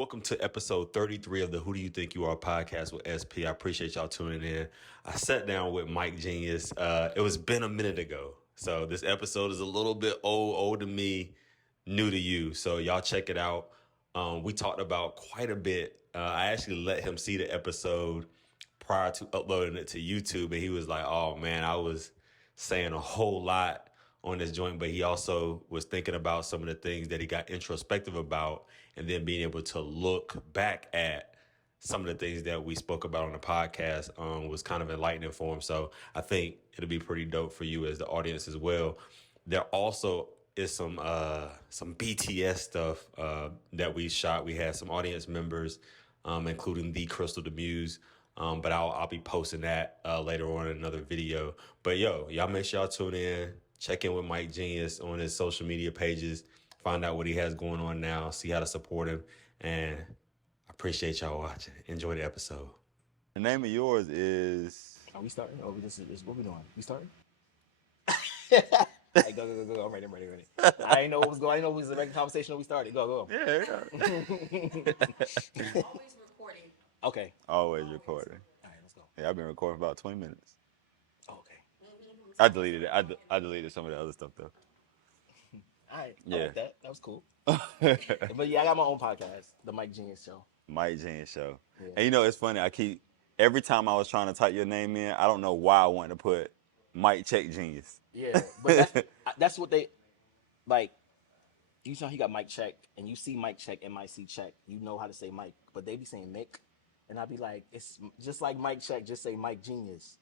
Welcome to episode 33 of the Who Do You Think You Are podcast with SP. I appreciate y'all tuning in. I sat down with Mic Geniuz. It was been a minute ago. So this episode is a little bit old to me, new to you. So y'all check it out. We talked about quite a bit. I actually let him see the episode prior to uploading it to YouTube. And he was like, oh man, I was saying a whole lot on this joint, but he also was thinking about some of the things that he got introspective about and then being able to look back at some of the things that we spoke about on the podcast was kind of enlightening for him. So I think it'll be pretty dope for you as the audience as well. There also is some BTS stuff that we shot. We had some audience members, including the Crystal the Muse. But I'll be posting that later on in another video. But y'all make sure y'all tune in. Check in with Mic Geniuz on his social media pages. Find out what he has going on now. See how to support him. And I appreciate y'all watching. Enjoy the episode. The name of yours is... Are we starting? Oh, this is what we doing? We starting? Hey, go. I'm ready. I didn't know what was going. I didn't know it was a regular conversation when we started. Go. Yeah. Always recording. Okay. Always recording. All right, let's go. Yeah, I've been recording for about 20 minutes. Oh, okay. I deleted it. I deleted some of the other stuff, though. All right. I Yeah. like that. That was cool. But yeah, I got my own podcast, the Mic Geniuz Show. Mic Geniuz Show. Yeah. And you know, it's funny. Every time I was trying to type your name in, I don't know why I wanted to put Mic Check Genius. Yeah, but that's what they, like, you know he got Mic Check, and you see Mic Check, MIC Check, you know how to say Mike, but they be saying Mick, and I be like, it's just like Mic Check, just say Mic Geniuz.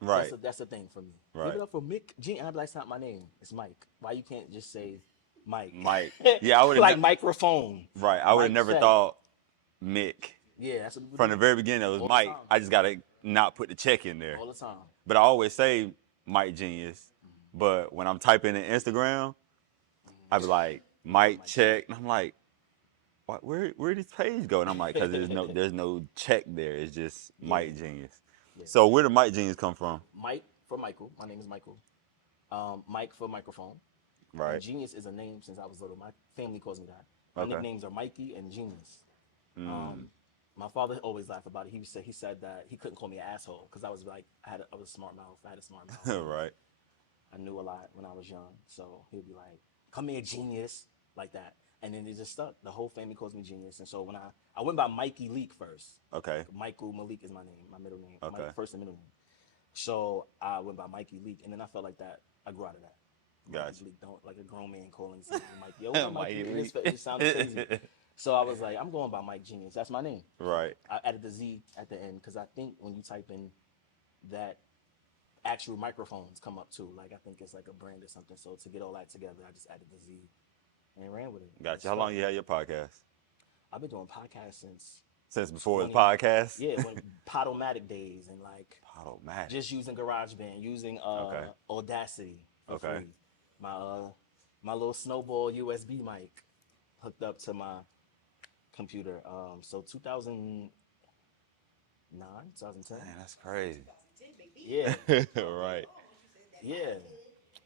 Right. That's the thing for me. Right. Give it up for Mick Geniuz. I'd be like, it's not my name. It's Mike. Why you can't just say Mike? Mike. Yeah, I would have like microphone. Right. I would have Mic never Check. thought Mick. Yeah, that's what people From do the very beginning, it was All the Mike. time. I just got to not put the check in there. all the time. But I always say Mic Genius. But when I'm typing in Instagram, I be like, Mic Check. And I'm like, where did this page go? And I'm like, because there's no check there. It's just Mic Genius. Yeah. So where did Mic Genius come from? Mike for Michael. My name is Michael. Mike for microphone. Right. And Genius is a name since I was little. My family calls me that. My Okay. nicknames are Mikey and Genius. My father always laughed about it. He said that he couldn't call me an asshole because I was like I was a smart mouth. I had a smart mouth. Right. I knew a lot when I was young, so he'd be like, "Come here, Genius," like that, and then it just stuck. The whole family calls me Genius, and so when I went by Mikey Leak first. Okay. Michael Malik is my name, my middle name, Okay. my first and middle name. So I went by Mikey Leak, and then I felt like that. I grew out of that. Gotcha. Mikey Leak, don't like a grown man calling something Mikey. Yo, what's Mikey Mikey Leak? Leak. It sounded crazy. So I was like, I'm going by Mic Geniuz. That's my name. Right. I added the Z at the end because I think when you type in that, actual microphones come up too. Like I think it's like a brand or something. So to get all that together, I just added the Z and ran with it. Gotcha. How long you had your podcast? I've been doing podcasts Since before the 20 podcast? yeah, when Podomatic days and like Podomatic. just using GarageBand, using Okay. Audacity for Okay. free. My little snowball USB mic hooked up to my computer. So 2009, 2010. Man, that's crazy. Yeah, Right. yeah.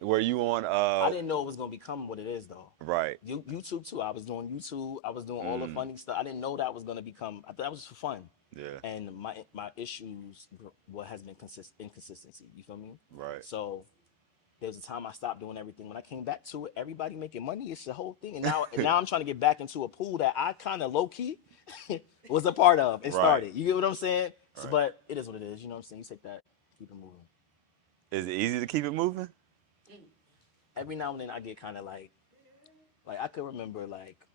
Were you on I didn't know it was gonna become what it is though. right. YouTube too. I was doing YouTube. I was doing all the funny stuff. I didn't know that was gonna become. I thought that was for fun. Yeah. And my issues, what has been inconsistency. You feel me? Right. So there was a time I stopped doing everything. When I came back to it, everybody making money. It's the whole thing. And now I'm trying to get back into a pool that I kind of low key was a part of and Right. started. You get what I'm saying? So, Right. but it is what it is. You know what I'm saying? You take that, keep it moving. Is it easy to keep it moving? Every now and then I get kind of like I could remember like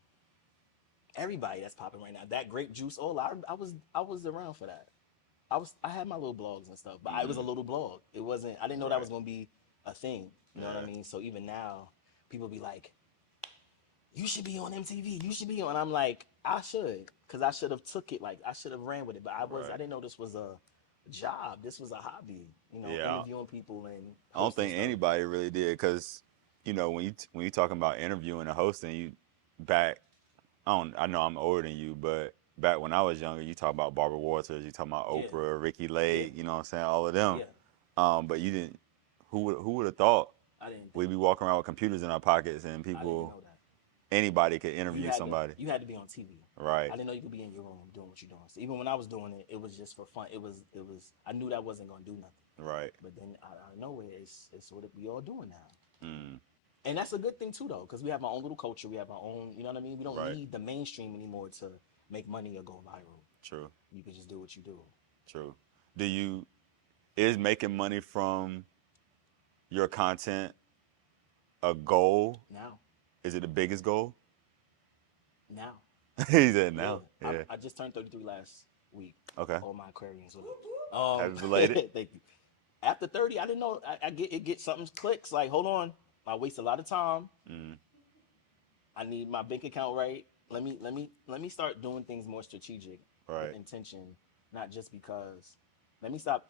everybody that's popping right now. That grape juice. I was around for that. I had my little blogs and stuff, but I was a little blog. It wasn't. I didn't know that was gonna be a thing. You know what I mean? So even now, people be like, "You should be on MTV. You should be on." I'm like, I should, cause I should have took it. Like I should have ran with it, but I Right. didn't know this was a job. This was a hobby. You know, Yeah. interviewing people and. I don't hosting think stuff. anybody really did because, you know, when you talking about interviewing and hosting, you back. I know I'm older than you, but back when I was younger, you talk about Barbara Walters, you talk about Yeah. Oprah, Ricky Lake, you know what I'm saying, all of them. Yeah. But you didn't. Who would have thought I didn't. we'd be walking around with computers in our pockets and I didn't people, know that. anybody could interview somebody. You had to be on TV. Right. I didn't know you could be in your room doing what you're doing. So even when I was doing it, it was just for fun. It was. I knew that wasn't gonna do nothing. Right. But then out of nowhere, it's what we all doing now. Mm. And that's a good thing too, though, because we have our own little culture. We have our own, you know what I mean. We don't Right. need the mainstream anymore to make money or go viral. True. You can just do what you do. True. Is making money from your content a goal? Now, Is it the biggest goal? now, He said now. yeah. Yeah. I just turned 33 last week. Okay. All my Aquarians with it. Happy belated. Thank you. After 30, I didn't know. I get something clicks. Like, hold on, I waste a lot of time. Mm. I need my bank account right. Let me start doing things more strategic, Right. with intention, not just because. Let me stop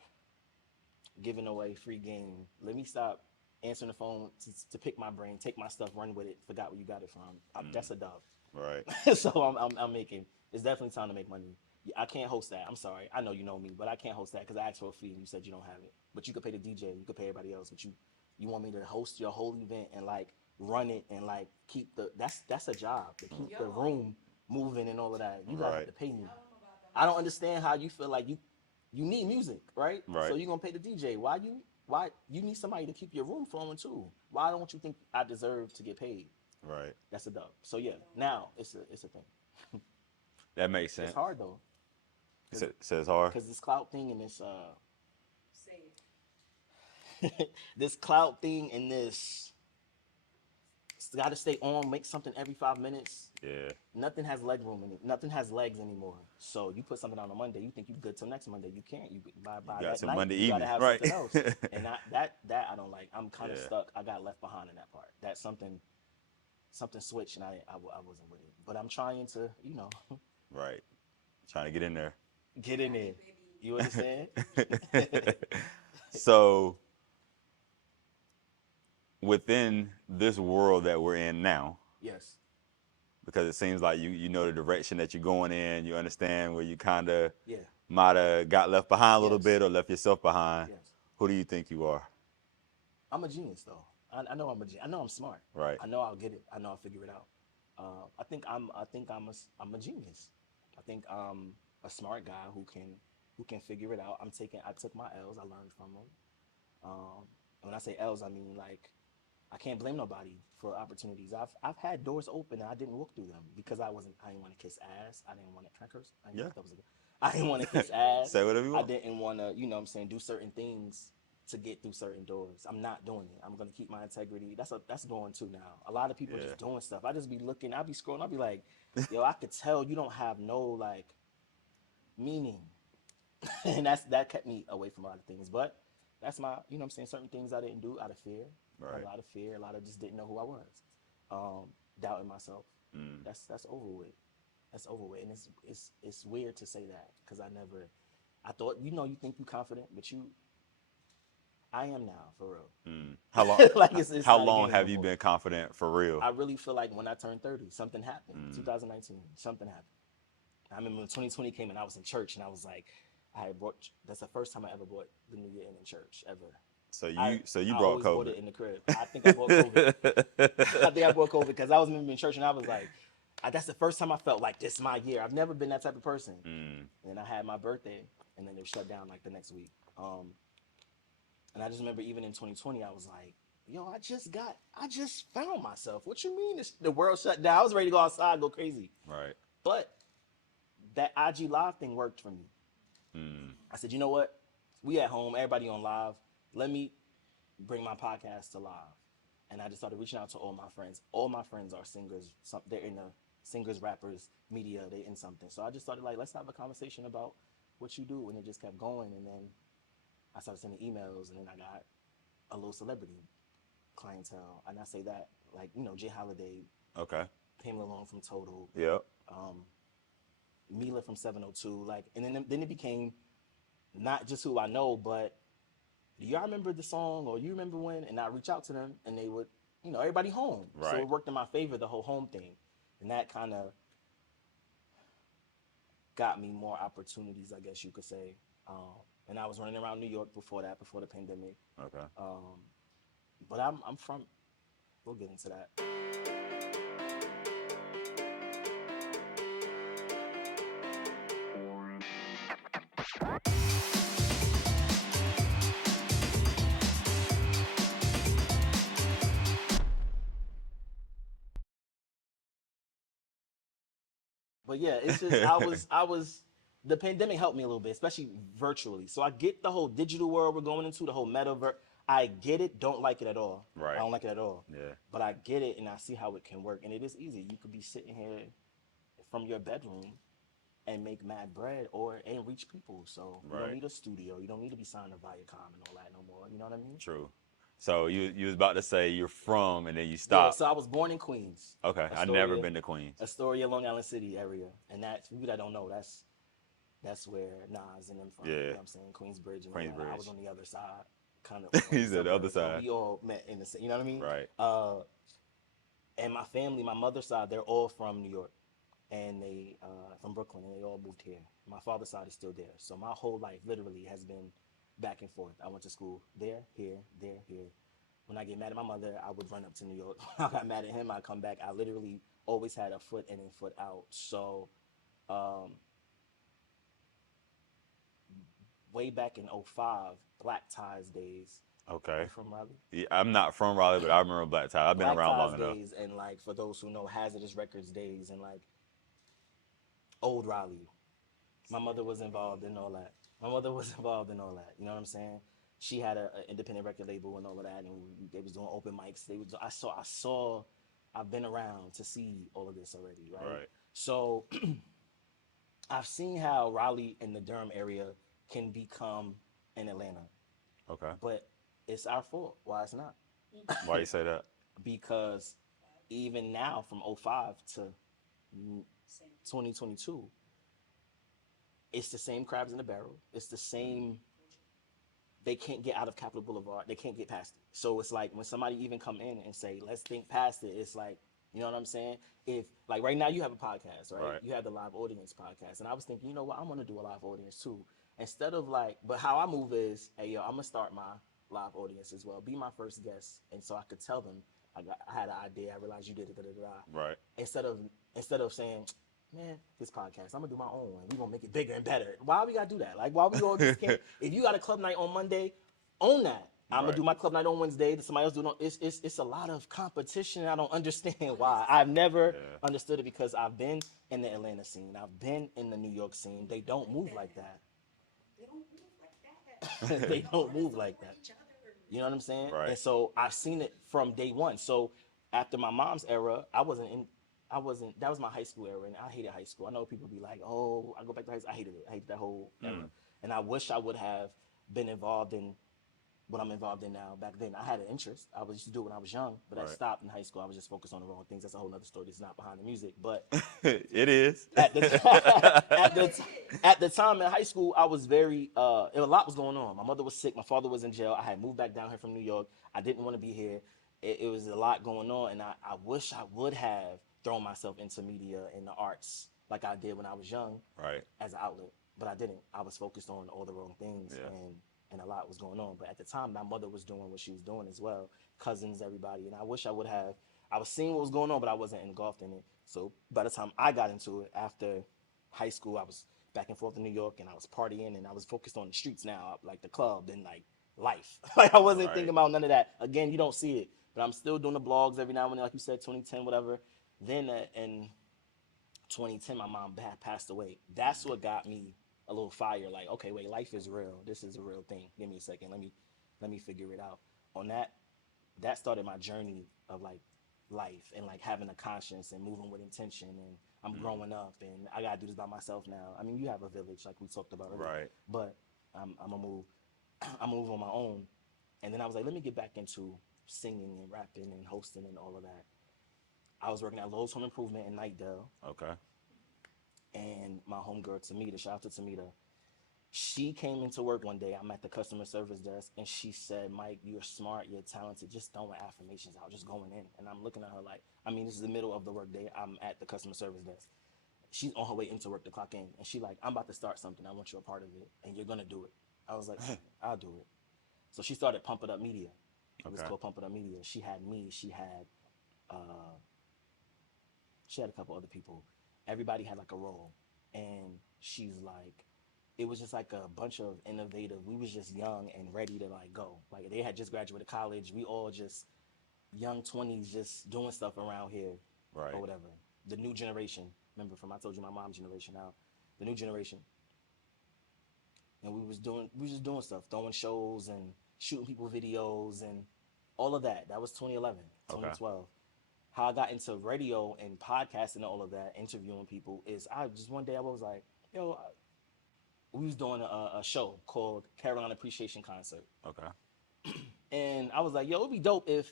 giving away free game. Let me stop answering the phone to pick my brain, take my stuff, run with it. Forgot where you got it from. That's a dub. Right. So I'm making. It's definitely time to make money. I can't host that. I'm sorry. I know you know me, but I can't host that because I asked for a fee and you said you don't have it. But you could pay the DJ. You could pay everybody else. But you want me to host your whole event and like run it and like keep that's a job to keep the room moving and all of that. You gotta have Right. to pay me. I don't understand how you feel like you need music, right? Right. So you're gonna pay the DJ. Why you need somebody to keep your room flowing too? Why don't you think I deserve to get paid? Right. That's a dub. So yeah, now it's a thing. That makes sense. It's hard though, Says hard. because this clout thing and this this clout thing and this got to stay on, make something every 5 minutes. Yeah. Nothing has leg room in it. Nothing has legs anymore. So you put something on a Monday, you think you good till next Monday. You can't. You by got that till night, Monday you gotta evening, have right. something else. And that I don't like. I'm kind of Yeah. stuck. I got left behind in that part. That something switched and I wasn't with it. But I'm trying to, Right. Trying to get in there. get in there. You understand? So within this world that we're in now, Yes. because it seems like you know the direction that you're going in, you understand where you kind of Yeah. might have got left behind a little Yes. bit or left yourself behind. Yes. Who do you think you are? I'm a genius though. I know I know I'm smart. Right. I know I'll get it. I know I'll figure it out. I think I'm a genius. I think I'm a smart guy who can figure it out. I took my L's. I learned from them. And when I say L's, I mean like I can't blame nobody for opportunities. I've had doors open and I didn't walk through them because I didn't want to kiss ass. I didn't want to, can I curse? I didn't know if that was I didn't want to kiss ass. Say whatever you want. I didn't want to, you know what I'm saying, do certain things to get through certain doors. I'm not doing it. I'm going to keep my integrity. That's going too now. A lot of people just doing stuff. I just be looking, I'll be scrolling, I'll be like, yo, I could tell you don't have no like meaning. And that kept me away from a lot of things. But that's my, you know what I'm saying, certain things I didn't do out of fear. Right. A lot of fear, a lot of just didn't know who I was. Doubting myself. That's over with. That's over with. And it's weird to say that because I thought, you think you confident, but I am now, for real. How long? Like it's How not a long game have no you more. been confident for real? I really feel like when I turned 30, something happened. 2019, something happened. I remember when 2020 came and I was in church and I was like, that's the first time I ever bought the New Year in church, ever. So you I brought always bought COVID. it in the crib. I think I bought COVID. I think I bought COVID because I was in church and I was like, that's the first time I felt like this is my year. I've never been that type of person. And then I had my birthday and then they shut down like the next week. And I just remember even in 2020, I was like, yo, I just found myself. What you mean the world shut down? I was ready to go outside, go crazy. Right. But that IG Live thing worked for me. I said, you know what? We at home, everybody on live. Let me bring my podcast to live. And I just started reaching out to all my friends. All my friends are singers. They're in the singers, rappers, media. They're in something. So I just started like, let's have a conversation about what you do. And it just kept going. And then I started sending emails. And then I got a little celebrity clientele. And I say that like, Jay Holiday, Okay. Pamela Long from Total, Yep. Mila from 702, like, and then it became not just who I know, but do y'all remember the song or you remember when? And I reach out to them and they would, everybody home. Right. So it worked in my favor, the whole home thing. And that kind of got me more opportunities, I guess you could say. And I was running around New York before the pandemic. Okay. But I'm from, we'll get into that. But yeah, it's just I was the pandemic helped me a little bit, especially virtually. So I get the whole digital world we're going into, the whole metaverse. I get it, don't like it at all. Right. I don't like it at all. Yeah. But I get it and I see how it can work. And it is easy. You could be sitting here from your bedroom and make mad bread and reach people. So you Right. don't need a studio. You don't need to be signed to Viacom and all that no more. You know what I mean? True. So you was about to say you're from, and then you Yeah, stopped. so I was born in Queens. Okay, I never been to Queens. Astoria, Long Island City area. And that's people that don't know, that's where Nas and them from. Yeah. You know what I'm saying? Queensbridge and all that. I Queensbridge. was on the other side, kind of. He said the other suburbs, but side. we all met in the same, you know what I mean? Right. And my family, my mother's side, they're all from New York. And they from Brooklyn, and they all moved here. My father's side is still there. So my whole life literally has been back and forth. I went to school there, here, there, here. When I get mad at my mother, I would run up to New York. When I got mad at him, I'd come back. I literally always had a foot in and foot out. So way back in 05, Black Ties days. Okay. You from Raleigh? Yeah, I'm not from Raleigh, but I remember Black Tie. I've been Black around Ties long enough. days, and like for those who know, Hazardous Records days, and like old Raleigh. My mother was involved in all that. My mother was involved in all that. You know what I'm saying? She had an independent record label and all of that, and they was doing open mics. I've been around to see all of this already, right? Right. So I've seen how Raleigh and the Durham area can become in Atlanta, Okay. but it's our fault. Why it's not? Why you say that? Because even now, from 05 to 2022, it's the same crabs in the barrel. It's the same. They can't get out of Capitol Boulevard. They can't get past it. So it's like when somebody even come in and say, let's think past it, it's like, you know what I'm saying? If, like right now you have a podcast, right? Right. You have the live audience podcast. And I was thinking, you know what? I'm going to do a live audience too. Instead of like, but how I move is, hey, yo, I'm going to start my live audience as well. Be my first guest. And so I could tell them, I had an idea. I realized you did it, Right. Instead of saying, man, this podcast, I'm gonna do my own and we're gonna make it bigger and better. Why we gotta do that? Like, why we all just can't? If you got a club night on Monday, own that. I'm gonna Right. do my club night on Wednesday. Somebody else do it. It's a lot of competition. I don't understand why. I've never understood it because I've been in the Atlanta scene. I've been in the New York scene. They don't move like that. They don't move like that. They don't move like that. You know what I'm saying? Right. And so I've seen it from day one. So after my mom's era, that was my high school era, and I hated high school. I know people be like, oh, I go back to high school. I hated it. I hated that whole era. And I wish I would have been involved in what I'm involved in now. Back then, I had an interest. I used to do it when I was young, but I Right. stopped in high school. I was just focused on the wrong things. That's a whole other story. It's not behind the music. But It is. at the time in high school, I was very, a lot was going on. My mother was sick. My father was in jail. I had moved back down here from New York. I didn't want to be here. It was a lot going on, and I wish I would have thrown myself into media and the arts like I did when I was young Right. as an outlet, but I didn't. I was focused on all the wrong things, Yeah. and a lot was going on. But at the time, my mother was doing what she was doing as well, cousins, everybody, and I wish I would have. I was seeing what was going on, but I wasn't engulfed in it. So by the time I got into it after high school, I was back and forth to New York, and I was partying, and I was focused on the streets now, like the club and like life. Like I wasn't Right. thinking about none of that. Again, you don't see it, but I'm still doing the blogs every now and then, like you said, 2010, whatever. Then in 2010, my mom passed away. That's what got me a little fire. Like, okay, wait, life is real. This is a real thing. Give me a second. Let me figure it out. On that started my journey of like life and like having a conscience and moving with intention. And I'm growing up, and I gotta do this by myself now. I mean, you have a village like we talked about earlier, Right. but I'm gonna move. I'm move on my own. And then I was like, let me get back into singing and rapping and hosting and all of that. I was working at Lowe's Home Improvement in Nightdale, Okay. and my homegirl Tamita, shout out to Tamita, she came into work one day. I'm at the customer service desk, and she said, Mike, you're smart, you're talented, just throwing affirmations out, just going in. And I'm looking at her like, I mean, this is the middle of the work day. I'm at the customer service desk. She's on her way into work to clock in, and she like, I'm about to start something. I want you a part of it, and you're gonna do it. I was like, I'll do it. So she started Pump It Up Media. It was Okay. called Pump It Up Media. She had me. She had a couple other people. Everybody had like a role, and she's like, it was just like a bunch of innovative. We was just young and ready to like go. Like they had just graduated college. We all just young 20s, just doing stuff around here Right. or whatever. The new generation. remember from I told you my mom's generation now, the new generation. And we was just doing stuff, throwing shows and shooting people videos and all of that. That was 2011, Okay. 2012. How I got into radio and podcasting and all of that, interviewing people, is I just one day I was like, yo, we was doing a show called Carolina Appreciation Concert. Okay. And I was like, yo, it'd be dope if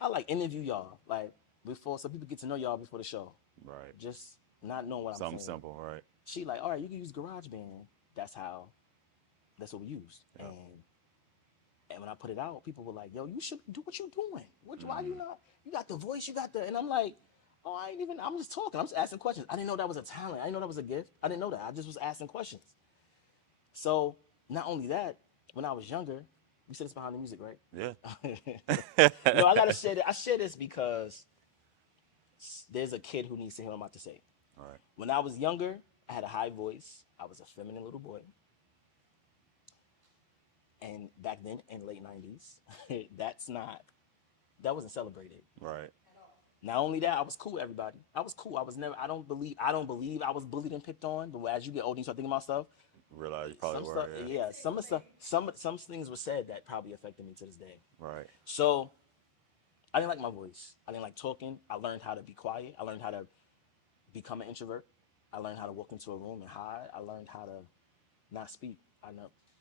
I like interview y'all, like before, so people get to know y'all before the show. Right. Just not knowing what I'm Something saying. simple, right? She like, all right, you can use GarageBand. That's what we used. Yep. And when I put it out, people were like, yo, you should do what you doing. Why you not? You got the voice, you got the, and I'm like, oh, I'm just talking. I'm just asking questions. I didn't know that was a talent. I didn't know that was a gift. I didn't know that. I just was asking questions. So not only that, when I was younger, we said this behind the music, right? Yeah. No, I gotta share that. I share this because there's a kid who needs to hear what I'm about to say. All right. When I was younger, I had a high voice. I was a feminine little boy. And back then, in the late 90s, that wasn't celebrated. Right. Not only that, I was cool with everybody. I was cool. I don't believe I was bullied and picked on, but as you get older, you start thinking about stuff. Realize you probably Some were. stuff, Yeah. some things were said that probably affected me to this day. Right. So I didn't like my voice. I didn't like talking. I learned how to be quiet. I learned how to become an introvert. I learned how to walk into a room and hide. I learned how to not speak.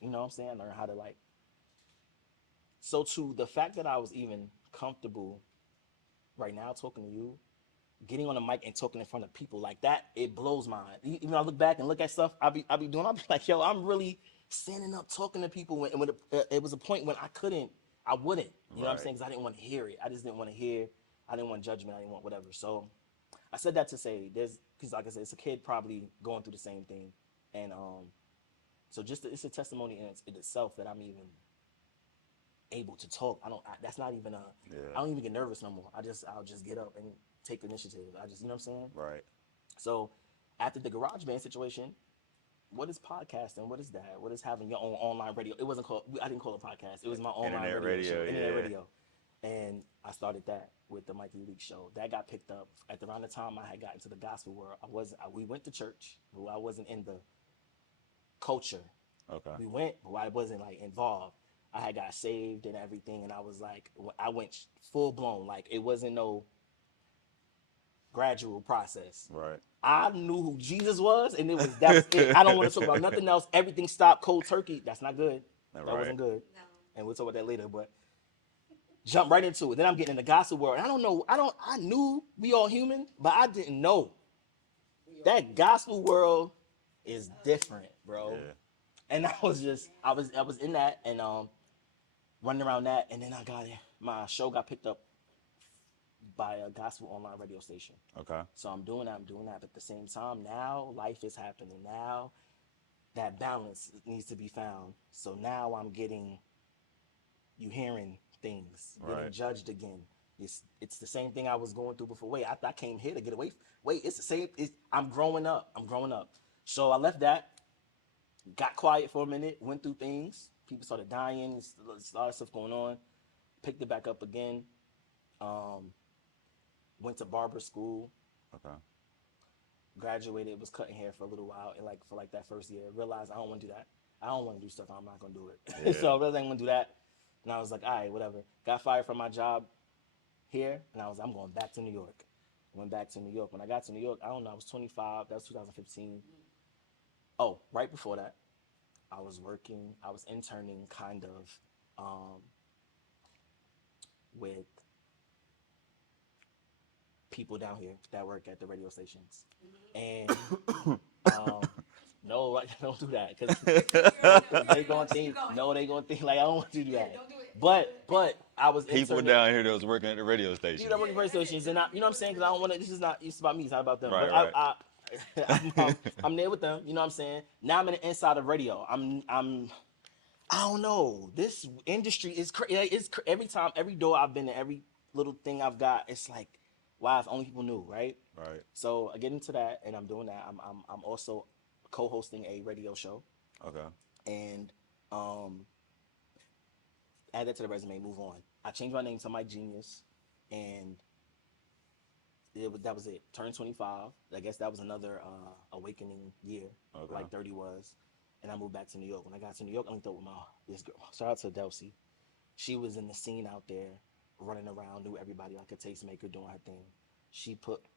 You know what I'm saying? I learned how to like. So to the fact that I was even comfortable right now talking to you, getting on the mic and talking in front of people like that, it blows my mind. Even when I look back and look at stuff I'll be like, yo, I'm really standing up talking to people when it was a point when I wouldn't. You know what I'm saying? Because I didn't want to hear it. I just didn't want to hear. I didn't want judgment. I didn't want whatever. So I said that to say because like I said, it's a kid probably going through the same thing, and so it's a testimony in itself that I'm even able to talk. That's not even I don't even get nervous no more. I'll just get up and take initiative. You know what I'm saying? Right. So after the GarageBand situation, what is podcasting? What is that? What is having your own online radio? It wasn't called, I didn't call it podcast. It was my online Internet radio show. radio, Internet yeah. radio. And I started that with the Mic Geniuz show. That got picked up at around the time I had gotten to the gospel world. We went to church, but I wasn't in the culture. Okay. We went, but I wasn't like involved. I had got saved and everything, and I was like, I went full blown. Like it wasn't no gradual process. Right. I knew who Jesus was, and that was it. I don't want to talk about nothing else. Everything stopped cold turkey. That's not good. That wasn't good. No. And we'll talk about that later. But jump right into it. Then I'm getting in the gospel world. And I knew we all human, but I didn't know that gospel world is different, bro. Yeah. And I was in that and running around that, and then my show got picked up by a gospel online radio station. Okay. So I'm doing that, but at the same time, now life is happening. Now that balance needs to be found. So now I'm hearing things, getting judged again. It's the same thing I was going through before. Wait, I came here to get away. Wait, it's the same. I'm growing up. So I left that, got quiet for a minute, went through things. People started dying. There's a lot of stuff going on. Picked it back up again. Went to barber school. Okay. Graduated, was cutting hair for a little while, and for that first year, realized I don't want to do that. I don't want to do stuff I'm not gonna do it. Yeah. So I realized I didn't want to do that, and I was like, all right, whatever. Got fired from my job here, and I'm going back to New York. Went back to New York. When I got to New York, I don't know, I was 25. That was 2015. Oh, right before that, I was interning kind of with people down here that work at the radio stations. And no, don't do that, because they gonna think like I don't want to do that. Don't do it. But I was People interning. down here that was working at the radio station. People that work at radio stations, and you know what I'm saying? Because I don't want to. It's about me. It's not about them. Right, but I'm there with them. You know what I'm saying? Now I'm in the inside of radio. I don't know. This industry is crazy. It's every door I've been in, every little thing I've got, it's like, wow, if only people knew, right? Right. So I get into that, and I'm doing that. I'm also co-hosting a radio show, Okay. and add that to the resume. Move on. I changed my name to Mic Geniuz, and that was it. Turned 25. I guess that was another awakening year, Okay. like 30 was. And I moved back to New York. When I got to New York, I linked up with this girl. Shout out to Delcy. She was in the scene out there, running around, knew everybody like a tastemaker, doing her thing.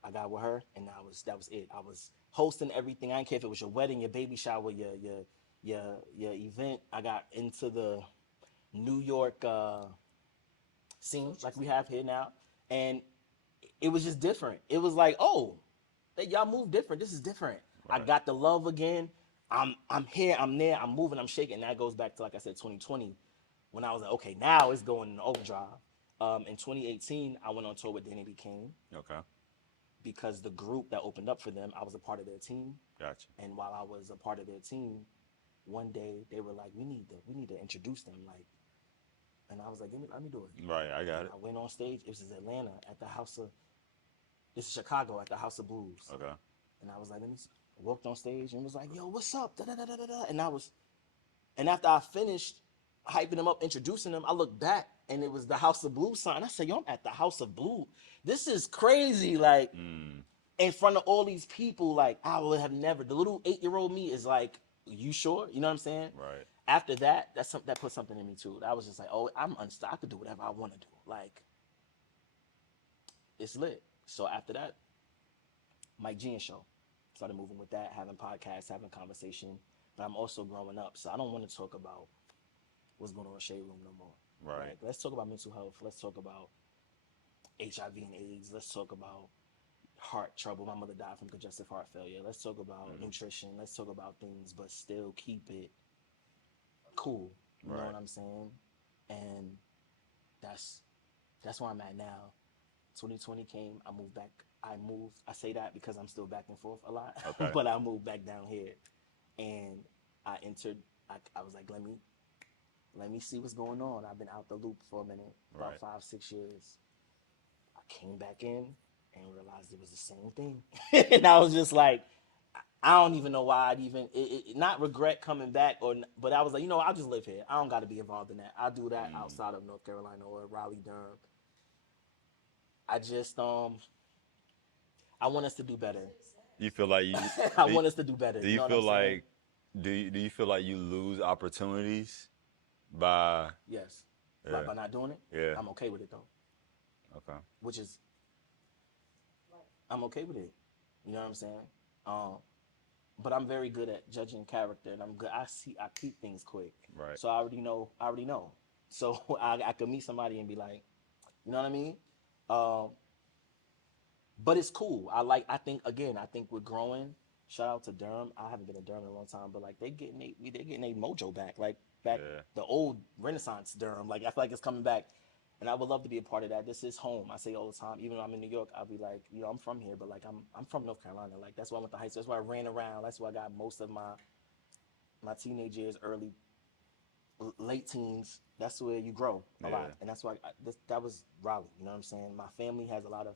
I got with her, and that was it. I was hosting everything. I didn't care if it was your wedding, your baby shower, your event. I got into the New York scene like we have here now, and it was just different. It was like, oh, y'all move different. This is different. Right. I got the love again. I'm here. I'm there. I'm moving. I'm shaking. And that goes back to, like I said, 2020, when I was like, okay, now it's going in overdrive. In 2018, I went on tour with Danny B. Kane Okay. because the group that opened up for them, I was a part of their team. Gotcha. And while I was a part of their team, one day they were like, we need to introduce them, like. And I was like, let me do it. Right. I got And it. I went on stage. It was in Atlanta at the House of. This is Chicago at the House of Blues. Okay. And I was like, I walked on stage and was like, yo, what's up? Da, da, da, da, da. And after I finished hyping them up, introducing them, I looked back and it was the House of Blues sign. I said, yo, I'm at the House of Blues. This is crazy. Like, in front of all these people, like, I would have never. The little 8-year-old me is like, you sure? You know what I'm saying? Right. After that, that put something in me too. I was just like, oh, I'm unstopped. I could do whatever I want to do. Like, it's lit. So after that, Mic Geniuz show. Started moving with that, having podcasts, having conversation. But I'm also growing up, so I don't want to talk about what's going on in the shade room no more. Right. Like, let's talk about mental health. Let's talk about HIV and AIDS. Let's talk about heart trouble. My mother died from congestive heart failure. Let's talk about nutrition. Let's talk about things, but still keep it cool. You know Right. what I'm saying? And that's where I'm at now. 2020 came. I moved back. I say that because I'm still back and forth a lot. Okay. But I moved back down here, and I entered. I was like, let me see what's going on. I've been out the loop for a minute, about Right. 5-6 years. I came back in and realized it was the same thing, and I was just like, I don't even know why I'd even not regret coming back, but I was like, I'll just live here. I don't got to be involved in that. I'll do that outside of North Carolina or Raleigh, Durham. I just I want us to do better. You feel like you? I want us to do better. Do you know feel what I'm saying? like? Do you feel like you lose opportunities by? Yes. Yeah. By not doing it? Yeah. I'm okay with it though. Okay. Which is, I'm okay with it. You know what I'm saying? But I'm very good at judging character, and I'm good. I keep things quick. Right. So I already know. So I could meet somebody and be like, you know what I mean? But it's cool. I think we're growing. Shout out to Durham. I haven't been to Durham in a long time, but like they're getting their mojo back. Like back Yeah. the old Renaissance Durham. Like I feel like it's coming back. And I would love to be a part of that. This is home. I say all the time. Even though I'm in New York, I'll be like, I'm from here, but like I'm from North Carolina. Like that's why I went to high school. That's why I ran around. That's why I got most of my teenage years, late teens. That's where you grow a lot, and that's why that was Raleigh. You know what I'm saying? My family has a lot of.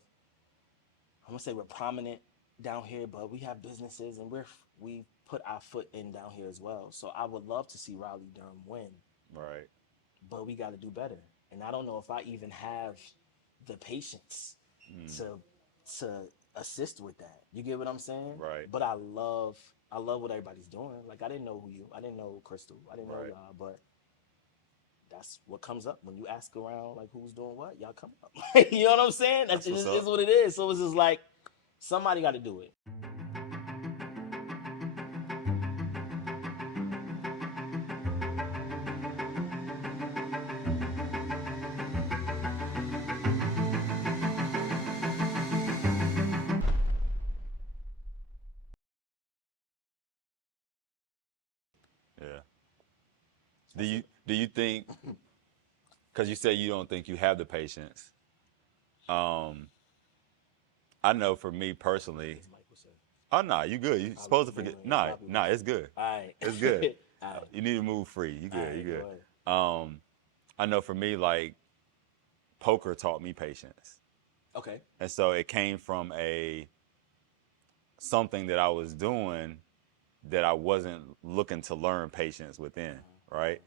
I'm gonna say we're prominent down here, but we have businesses, and we put our foot in down here as well. So I would love to see Raleigh Durham win, Right. but we got to do better. And I don't know if I even have the patience to assist with that. You get what I'm saying? Right. But I love what everybody's doing. Like I didn't know I didn't know Crystal, I didn't know Right. y'all, but that's what comes up when you ask around, like who's doing what. Y'all come up. You know what I'm saying? That's what's just up. is what it is. So it's just like somebody got to do it. Yeah. Do you think? Because you said you don't think you have the patience. I know for me personally. As Mike would say. Oh no, you good. You supposed to forget. No, it's good. All right. It's good. All right. You need to move free. You good. All You right, good. go ahead. I know for me, like poker taught me patience, Okay. and so it came from something that I was doing that I wasn't looking to learn patience within, right?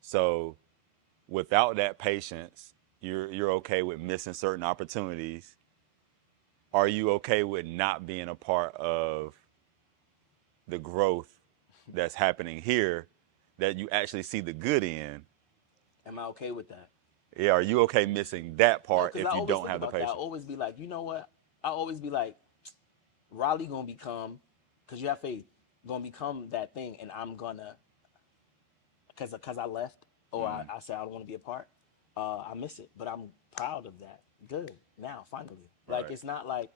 So without that patience, you're okay with missing certain opportunities, are you okay with not being a part of the growth that's happening here that you actually see the good in? Am I okay with that? Yeah, are you okay missing that No, part because if I you always don't think have the about that. I patience? always be like, you know what? I always be like, Raleigh gonna become, because you have faith, gonna become that thing, and I'm gonna, because I left, or I said I don't want to be a part. I miss it, but I'm proud of that. Good now, finally. Like Right. it's not like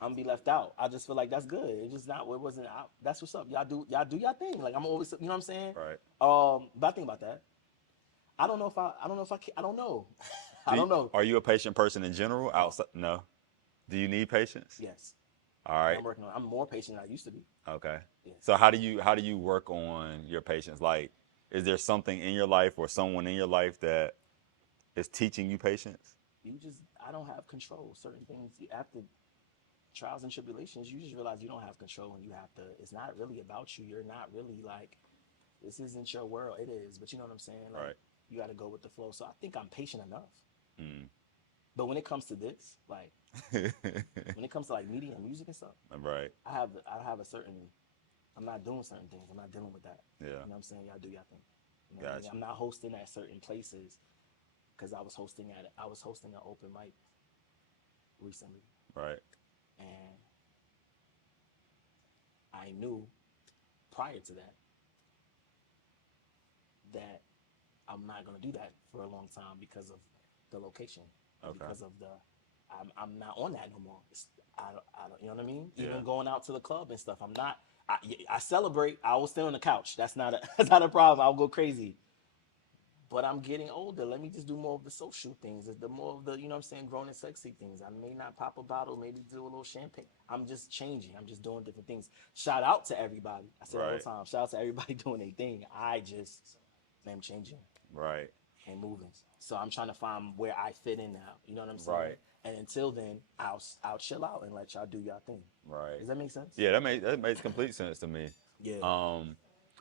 I'm gonna be left out. I just feel like that's good. It's just not. It wasn't. That's what's up. Y'all do y'all thing. Like I'm always, you know what I'm saying? Right. But I think about that. I don't know if I. I don't know if I. Can, I don't know. I Do you- don't know. Are you a patient person in general? Outside? No. Do you need patience? Yes. All And right. I'm working on. I'm more patient than I used to be. Okay. Yeah. So how do you work on your patience? Like, is there something in your life or someone in your life that is teaching you patience? You just. I don't have control. Certain things after trials and tribulations, you just realize you don't have control, and you have to. It's not really about you. You're not really like. This isn't your world. It is, but you know what I'm saying. Like, Right. you got to go with the flow. So I think I'm patient enough. Mm. But when it comes to this, like when it comes to like media and music and stuff, Right. I have a certain. I'm not doing certain things. I'm not dealing with that. Yeah. You know what I'm saying? Y'all do y'all thing. You know what I mean? Gotcha. I'm not hosting at certain places because I was hosting an open mic recently, Right. and I knew prior to that I'm not gonna do that for a long time because of the location, Okay. because of the. I'm not on that no more. I don't, you know what I mean? Yeah. Even going out to the club and stuff, I'm not. I celebrate. I will stay on the couch. That's not a that's not a problem. I'll go crazy. But I'm getting older. Let me just do more of the social things. The more of the, you know what I'm saying, grown and sexy things. I may not pop a bottle, maybe do a little champagne. I'm just changing. I'm just doing different things. Shout out to everybody. I say it all the Right. time. Shout out to everybody doing their thing. I just am changing Right. and moving. So I'm trying to find where I fit in now. You know what I'm saying? Right. And until then, I'll chill out and let y'all do y'all thing. Right. Does that make sense? Yeah, that makes complete sense to me. Yeah.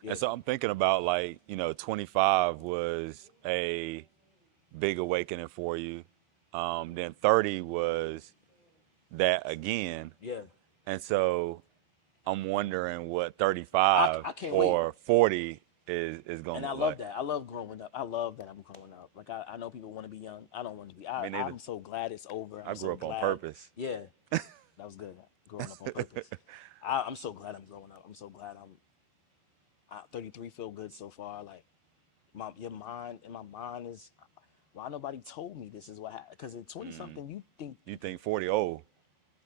And so I'm thinking about, like, 25 was a big awakening for you. Then 30 was that again. Yeah. And so I'm wondering what 35 I can't or 40 is going And to I look love like. that. I love growing up. I love that I'm growing up. Like I know people want to be young. I don't want to be. Me neither. I'm so glad it's over. I I'm grew so up glad. on purpose. Yeah, that was good. Growing up on purpose. I'm so glad I'm growing up. I'm so glad 33 feel good so far. Like your mind and my mind is. Why nobody told me this is what happened? Because at 20 something, you think, You think 40 old?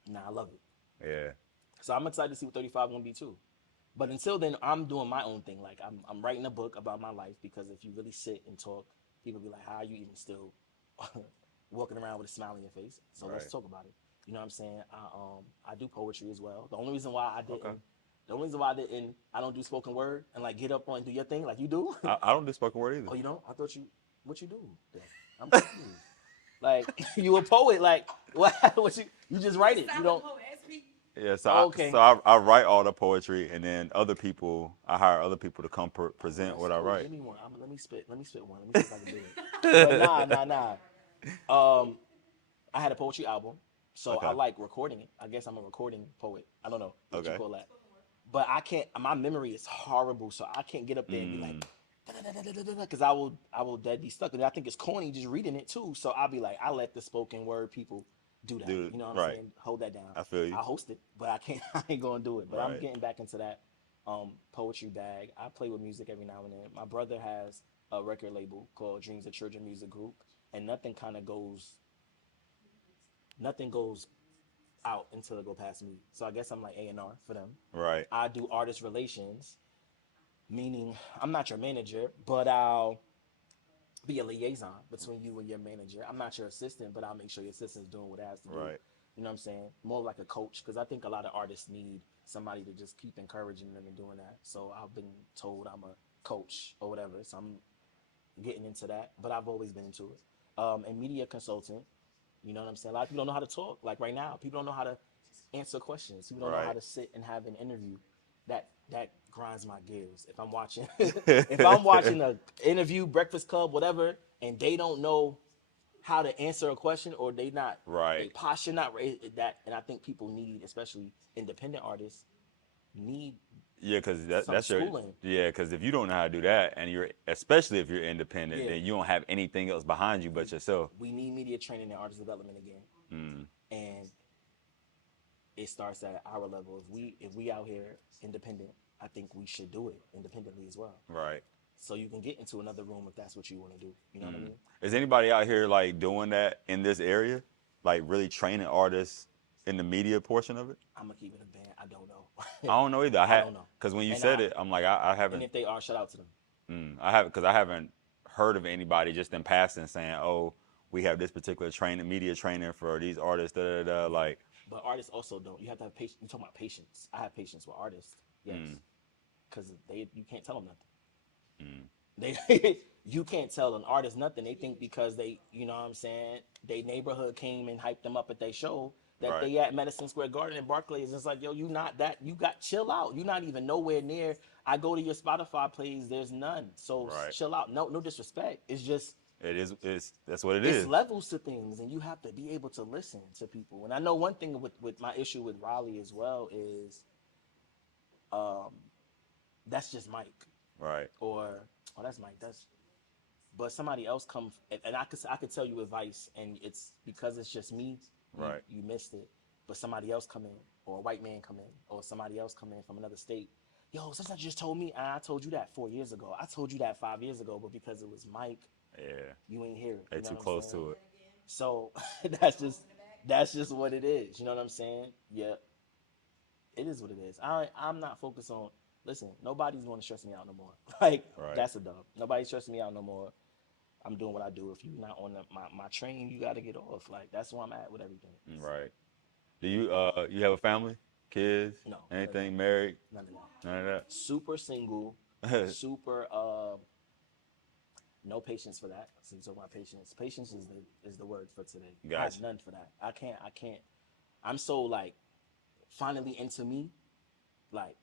nah, I love it. Yeah. So I'm excited to see what 35 gonna be too. But until then, I'm doing my own thing. Like I'm writing a book about my life because if you really sit and talk, people be like, "How are you even still walking around with a smile on your face?" So let's Right. talk about it. You know what I'm saying? I do poetry as well. The only reason why I didn't, Okay. I don't do spoken word and like get up on and do your thing like you do. I don't do spoken word either. Oh, you don't? I thought what you do? Then? I'm confused. Like you a poet? Like what you just write it? You don't? Yeah, so Okay. I write all the poetry, and then I hire other people to come present That's what I cool. write. Give me one. Let me spit one. Let me see if I can do it. But nah. I had a poetry album, so Okay. I like recording it. I guess I'm a recording poet. I don't know what you Okay. call that. But I can't. My memory is horrible, so I can't get up there and be like, because I will dead be stuck. And I think it's corny just reading it too. So I'll be like, I let the spoken word people do that. Dude, You know what right. I'm saying? Hold that down. I feel you. I host it, but I can't. I ain't gonna do it. But I'm Right. getting back into that poetry bag. I play with music every now and then. My brother has a record label called Dreams of Children Music Group, and nothing goes out until it go past me. So I guess I'm like A&R for them. Right. I do artist relations, meaning I'm not your manager, but I'll be a liaison between you and your manager. I'm not your assistant, but I'll make sure your assistant's doing what it has to do. Right. You know what I'm saying? More like a coach, because I think a lot of artists need somebody to just keep encouraging them and doing that. So I've been told I'm a coach or whatever, so I'm getting into that, but I've always been into it. And media consultant, you know what I'm saying? A lot of people don't know how to talk. Like right now, people don't know how to answer questions. People don't know how Right. to sit and have an interview. That grinds my gears. If I'm watching a interview, Breakfast Club, whatever, and they don't know how to answer a question, or they not Right. they posture not right, that. And I think people need, especially independent artists, need Yeah, because some that's your schooling. because if you don't know how to do that, and you're especially if you're independent, Yeah. then you don't have anything else behind you but yourself. We need media training and artist development again, and it starts at our level. If we out here independent, I think we should do it independently as well. Right. So you can get into another room if that's what you want to do. You know what I mean? Is anybody out here like doing that in this area, like really training artists in the media portion of it? I'm gonna keep it a band. I don't know. I don't know either. I don't know. because when you And said it, I'm like I And haven't if they are, shout out to them. I haven't because I haven't heard of anybody just in passing saying, oh, we have this particular training, media training for these artists. Da, da, da. Like, But artists also don't. You have to have patience. You talking about patience? I have patience with artists. Yes, because you can't tell them nothing. They you can't tell an artist nothing. They think because they, you know what I'm saying, they neighborhood came and hyped them up at their show that Right. they at Madison Square Garden in Barclays. It's like, yo, you not that. You got chill out. You're not even nowhere near. I go to your Spotify plays. There's none. So Right. chill out. No disrespect. It's just. it's that's what it It's is. levels to things, and you have to be able to listen to people. And I know one thing with my issue with Raleigh as well is, that's just Mike, Right. or oh that's Mike, but somebody else come, and I could tell you advice, and it's because it's just me. Right. You missed it, but somebody else come in, or a white man come in, or somebody else come in from another state. Yo, such and such just told me, and I told you that 4 years ago. I told you that 5 years ago, but because it was Mike, Yeah. you ain't hear it. They're You know too what I'm close saying? to it. So that's just what it is. You know what I'm saying? Yeah, it is what it is. I'm not focused on. Listen, nobody's going to stress me out no more. Like Right. that's a dub. Nobody's stressing me out no more. I'm doing what I do. If you're not on my train, you got to get off. Like that's where I'm at with everything. Right. Do you have a family, kids, No, anything, married, None of that. none of Super single. Super. No patience for that. So you talk about patience. Patience is the word for today. I Gotcha. have none for that. I can't. I'm so like finally into me. Like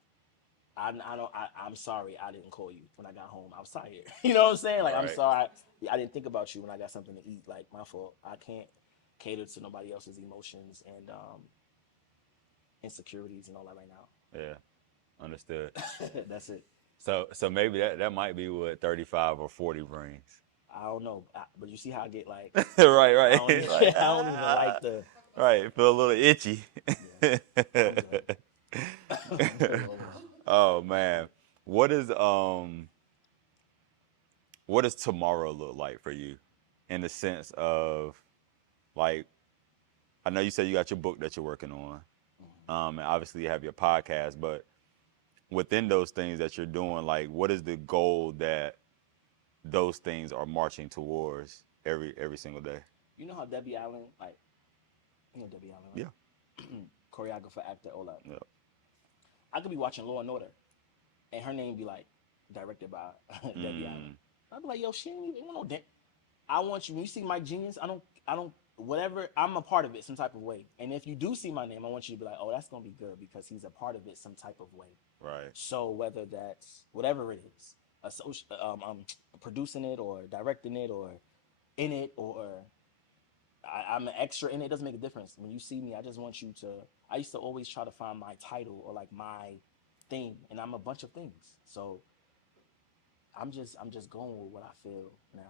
I'm sorry I didn't call you when I got home. I was tired. You know what I'm saying? Like I'm Right. sorry I didn't think about you when I got something to eat. Like my fault. I can't cater to nobody else's emotions and insecurities and all that right now. Yeah. Understood. That's it. So maybe that might be what 35 or 40 brings. I don't know, but you see how I get like Right. I don't, even, Like, I don't even like the. Right. Feel a little itchy. Oh man. What is what does tomorrow look like for you in the sense of like I know you said you got your book that you're working on. And obviously you have your podcast, but within those things that you're doing, like what is the goal that those things are marching towards every single day? You know how Debbie Allen, like, you know Debbie Allen, right? Yeah. Choreographer, actor, all that. Yeah. I could be watching Law and Order, and her name be like directed by Debbie Allen. I'd be like, yo, she ain't even no damn. I want you when you see Mic Geniuz, I don't whatever. I'm a part of it some type of way, and if you do see my name, I want you to be like, oh, that's gonna be good because he's a part of it some type of way. Right. So whether that's whatever it is, producing it or directing it or in it or I'm an extra in it, doesn't make a difference. When you see me, I just want you to. I used to always try to find my title or like my thing, and I'm a bunch of things. So I'm just going with what I feel now.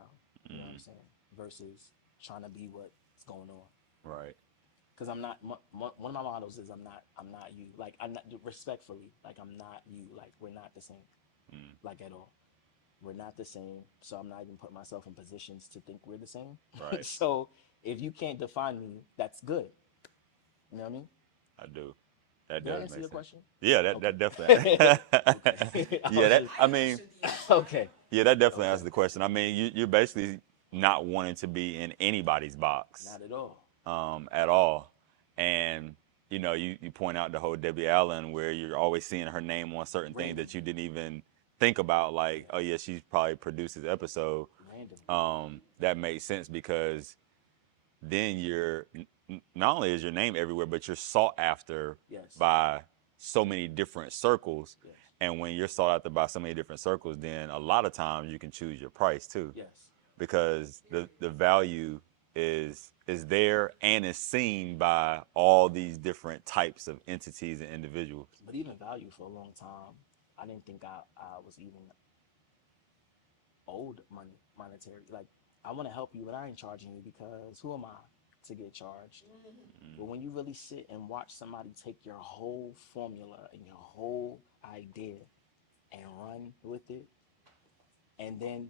You know what I'm saying? Versus trying to be what's going on. Right. Because I'm not. One of my mottos is I'm not you. Like I'm not respectfully. Like I'm not you. Like we're not the same. Like at all. We're not the same. So I'm not even putting myself in positions to think we're the same. Right. So if you can't define me, that's good. You know what I mean? I do. That Did I does answer make your sense. question? Yeah, that definitely. Okay. Yeah, that I mean, Okay. yeah, that definitely answers the question. I mean, you're basically not wanting to be in anybody's box Not at all. at all. And you know, you point out the whole Debbie Allen where you're always seeing her name on certain things that you didn't even think about, like, oh yeah, she probably produced this episode. Random. That makes sense because then you're not only is your name everywhere, but you're sought after Yes. by so many different circles. Yes. And when you're sought after by so many different circles, then a lot of times you can choose your price too. Yes. Because the value is there and is seen by all these different types of entities and individuals. But even value for a long time, I didn't think I was even owed money, monetary. Like, I want to help you, but I ain't charging you because who am I to get charged? But when you really sit and watch somebody take your whole formula and your whole idea and run with it, and then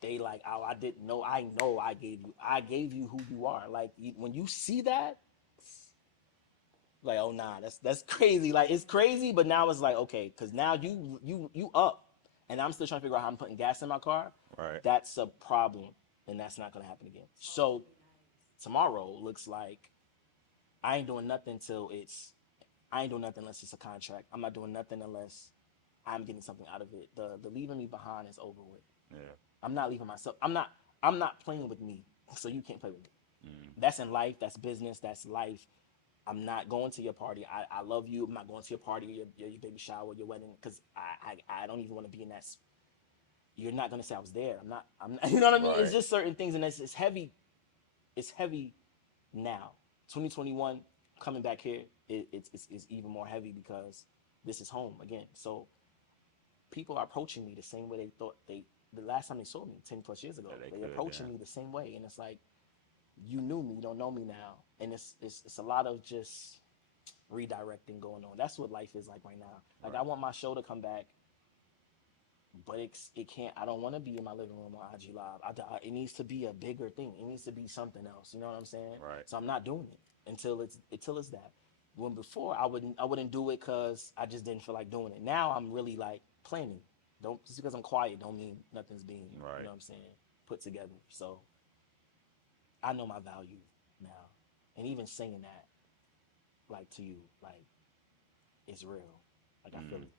they like, oh, I didn't know. I know I gave you who you are. Like, when you see that, like, oh nah, that's crazy. Like, it's crazy, but now it's like, okay, because now you up, and I'm still trying to figure out how I'm putting gas in my car. Right. That's a problem, and that's not gonna happen again. So tomorrow looks like I ain't doing nothing I ain't doing nothing unless it's a contract. I'm not doing nothing unless I'm getting something out of it. The leaving me behind is over with. Yeah. I'm not leaving myself. I'm not playing with me, so you can't play with me. That's in life. That's business. That's life. I'm not going to your party. I love you. I'm not going to your party, your baby shower, your wedding, because I don't even want to be in that. You're not gonna say I was there. I'm not. You know what I mean? Right. It's just certain things, and it's heavy. It's heavy now. 2021 coming back here, it's even more heavy because this is home again. So people are approaching me the same way they thought the last time they saw me 10 plus years ago. Yeah, They're approaching me the same way, and it's like, you knew me, you don't know me now, and it's a lot of just redirecting going on. That's what life is like right now. Like, I want my show to come back, but it can't. I don't want to be in my living room on IG Live. It needs to be a bigger thing. It needs to be something else. You know what I'm saying? Right. So I'm not doing it until it's that. When before I wouldn't do it because I just didn't feel like doing it. Now I'm really like planning. Don't just because I'm quiet don't mean nothing's being Right. you know what I'm saying, put together. So I know my value now, and even saying that, like, to you, like, it's real. Like, I feel it.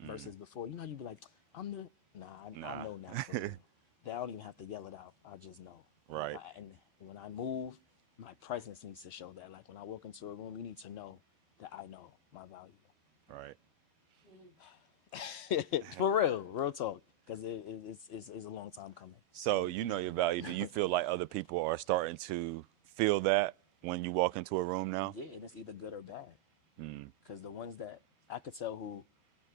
Versus before, you know, you'd be like, I'm the I know now. For real. That I don't even have to yell it out. I just know. Right. And when I move, my presence needs to show that. Like, when I walk into a room, you need to know that I know my value. Right. For real talk, because it's a long time coming. So you know your value. Do you feel like other people are starting to feel that when you walk into a room now? Yeah, and it's either good or bad. Because the ones that I could tell who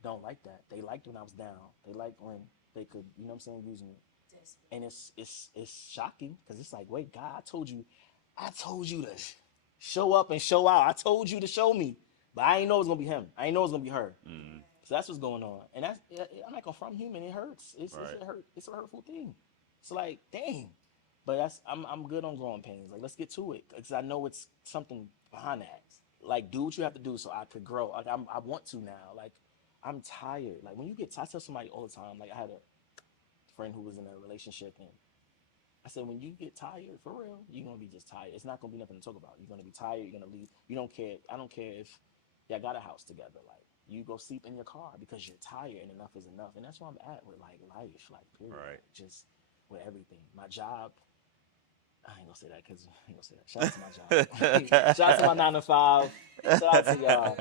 don't like that, they liked when I was down. They liked when they could, you know what I'm saying, use me. And it's shocking because it's like, wait, God, I told you to show up and show out. I told you to show me, but I ain't know it was gonna be him. I ain't know it was gonna be her. So that's what's going on, and I'm not gonna front human. It hurts. It's a hurtful thing. It's like, dang, but I'm good on growing pains. Like, let's get to it because I know it's something behind that. Like, do what you have to do so I could grow. Like, I want to now. Like, I'm tired. Like, when you get tired, I tell somebody all the time. Like, I had a friend who was in a relationship, and I said, when you get tired, for real, you're gonna be just tired. It's not gonna be nothing to talk about. You're gonna be tired. You're gonna leave. You don't care. I don't care if y'all got a house together. Like, you go sleep in your car because you're tired, and enough is enough. And that's where I'm at with, like, life, like, period. Right. Like, just with everything. My job. I ain't gonna say that because I ain't gonna say that. Shout out to my job. Shout out to my 9 to 5. Shout out to y'all.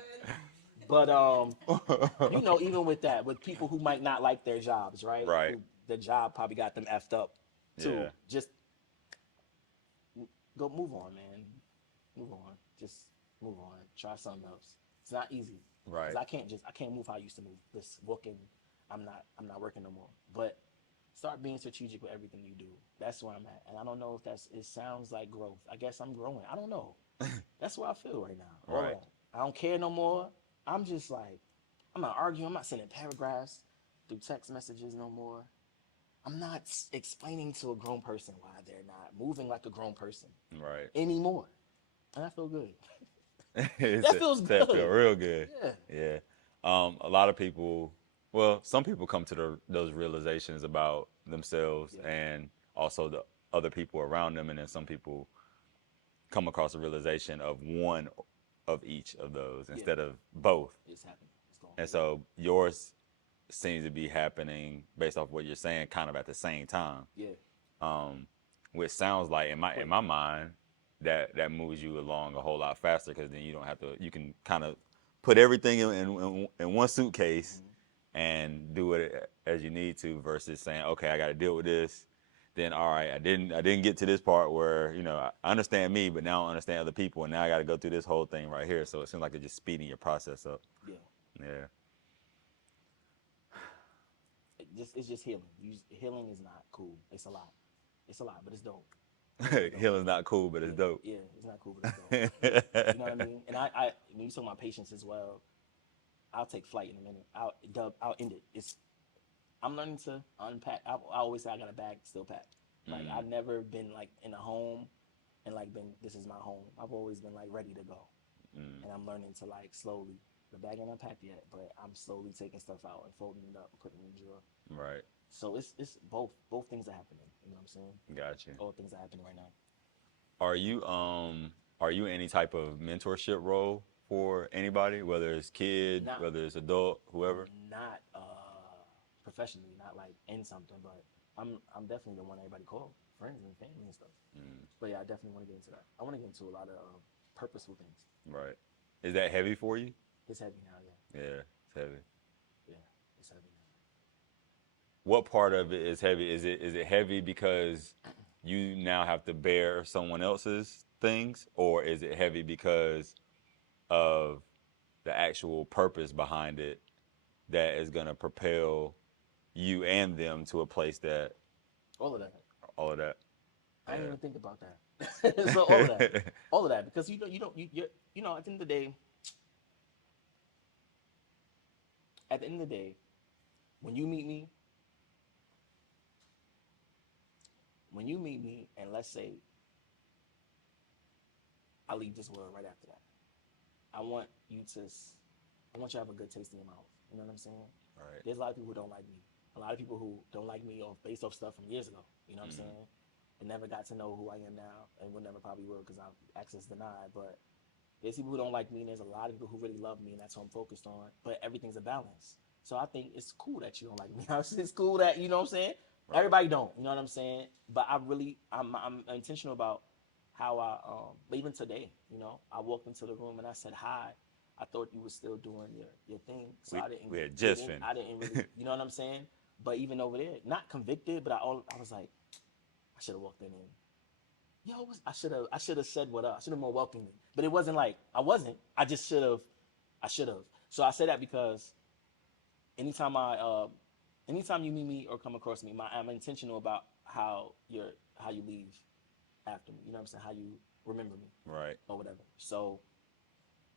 But you know, even with that, with people who might not like their jobs, right? Right. Who, the job probably got them effed up too. Yeah. Just go move on, man. Move on. Just move on. Try something else. It's not easy. Right. 'Cause I can't move how I used to move. This working, I'm not working no more. But start being strategic with everything you do. That's where I'm at. And I don't know if it sounds like growth. I guess I'm growing. I don't know. That's where I feel right now. Right. I don't care no more. I'm just like, I'm not arguing. I'm not sending paragraphs through text messages no more. I'm not explaining to a grown person why they're not moving like a grown person Right. anymore. And I feel good. That feels That good. feel real good. Yeah. Yeah. A lot of people, well, some people come to those realizations about themselves and also the other people around them, and then some people come across a realization of one of each of those instead of both. It's happening. It's going. And so yours seems to be happening based off what you're saying, kind of at the same time. Yeah. Which sounds like in my mind that moves you along a whole lot faster because then you don't have to. You can kind of put everything in one suitcase and do it as you need to versus saying, okay, I got to deal with this. then all right, I didn't get to this part where, you know, I understand me, but now I understand other people, and now I got to go through this whole thing right here. So it seems like it's just speeding your process up. Yeah. Yeah. It's just healing. Healing is not cool. It's a lot. It's a lot, but it's dope. Healing's not cool, but it's dope. Yeah, it's not cool, but it's dope. You know what I mean? And I when you talk about patience as well, I'll take flight in a minute. I'll end it. I'm learning to unpack. I always say I got a bag still packed. Like I've never been like in a home and like this is my home. I've always been like ready to go, and I'm learning to like slowly. The bag ain't unpacked yet, but I'm slowly taking stuff out and folding it up and putting it in the drawer. Right. So it's both things are happening. You know what I'm saying? Gotcha. All things are happening right now. Are you in any type of mentorship role for anybody, whether it's kid, whether it's adult, whoever? Not professionally, not like in something, but I'm definitely the one everybody call, friends and family and stuff. But yeah, I definitely want to get into that. I want to get into a lot of purposeful things. Right. Is that heavy for you? It's heavy now, yeah. Yeah, it's heavy. Yeah, it's heavy now. What part of it is heavy? Is it heavy because you now have to bear someone else's things, or is it heavy because of the actual purpose behind it that is going to propel you and them to a place that All of that. all of that? I didn't even think about that. So all of that, because you know at the end of the day, when you meet me, and let's say I leave this world right after that, I want you to have a good taste in your mouth. You know what I'm saying? Right. There's a lot of people who don't like me. A lot of people who don't like me based off stuff from years ago. You know what I'm saying? And never got to know who I am now, and will never probably will because I'm access denied. But there's people who don't like me, and there's a lot of people who really love me, and that's what I'm focused on. But everything's a balance. So I think it's cool that you don't like me. It's cool that, you know what I'm saying? Right. Everybody don't, you know what I'm saying? But I'm intentional about how but even today, you know, I walked into the room and I said hi. I thought you were still doing your thing, so we had just finished. I didn't really, you know what I'm saying? But even over there, not convicted, but I was like, I should have walked in and, yo, I should have said what up. I should have more welcomed me. But it wasn't like I wasn't. I just should have. So I say that because anytime you meet me or come across me, I'm intentional about how you leave after me. You know what I'm saying? How you remember me, right, or whatever. So,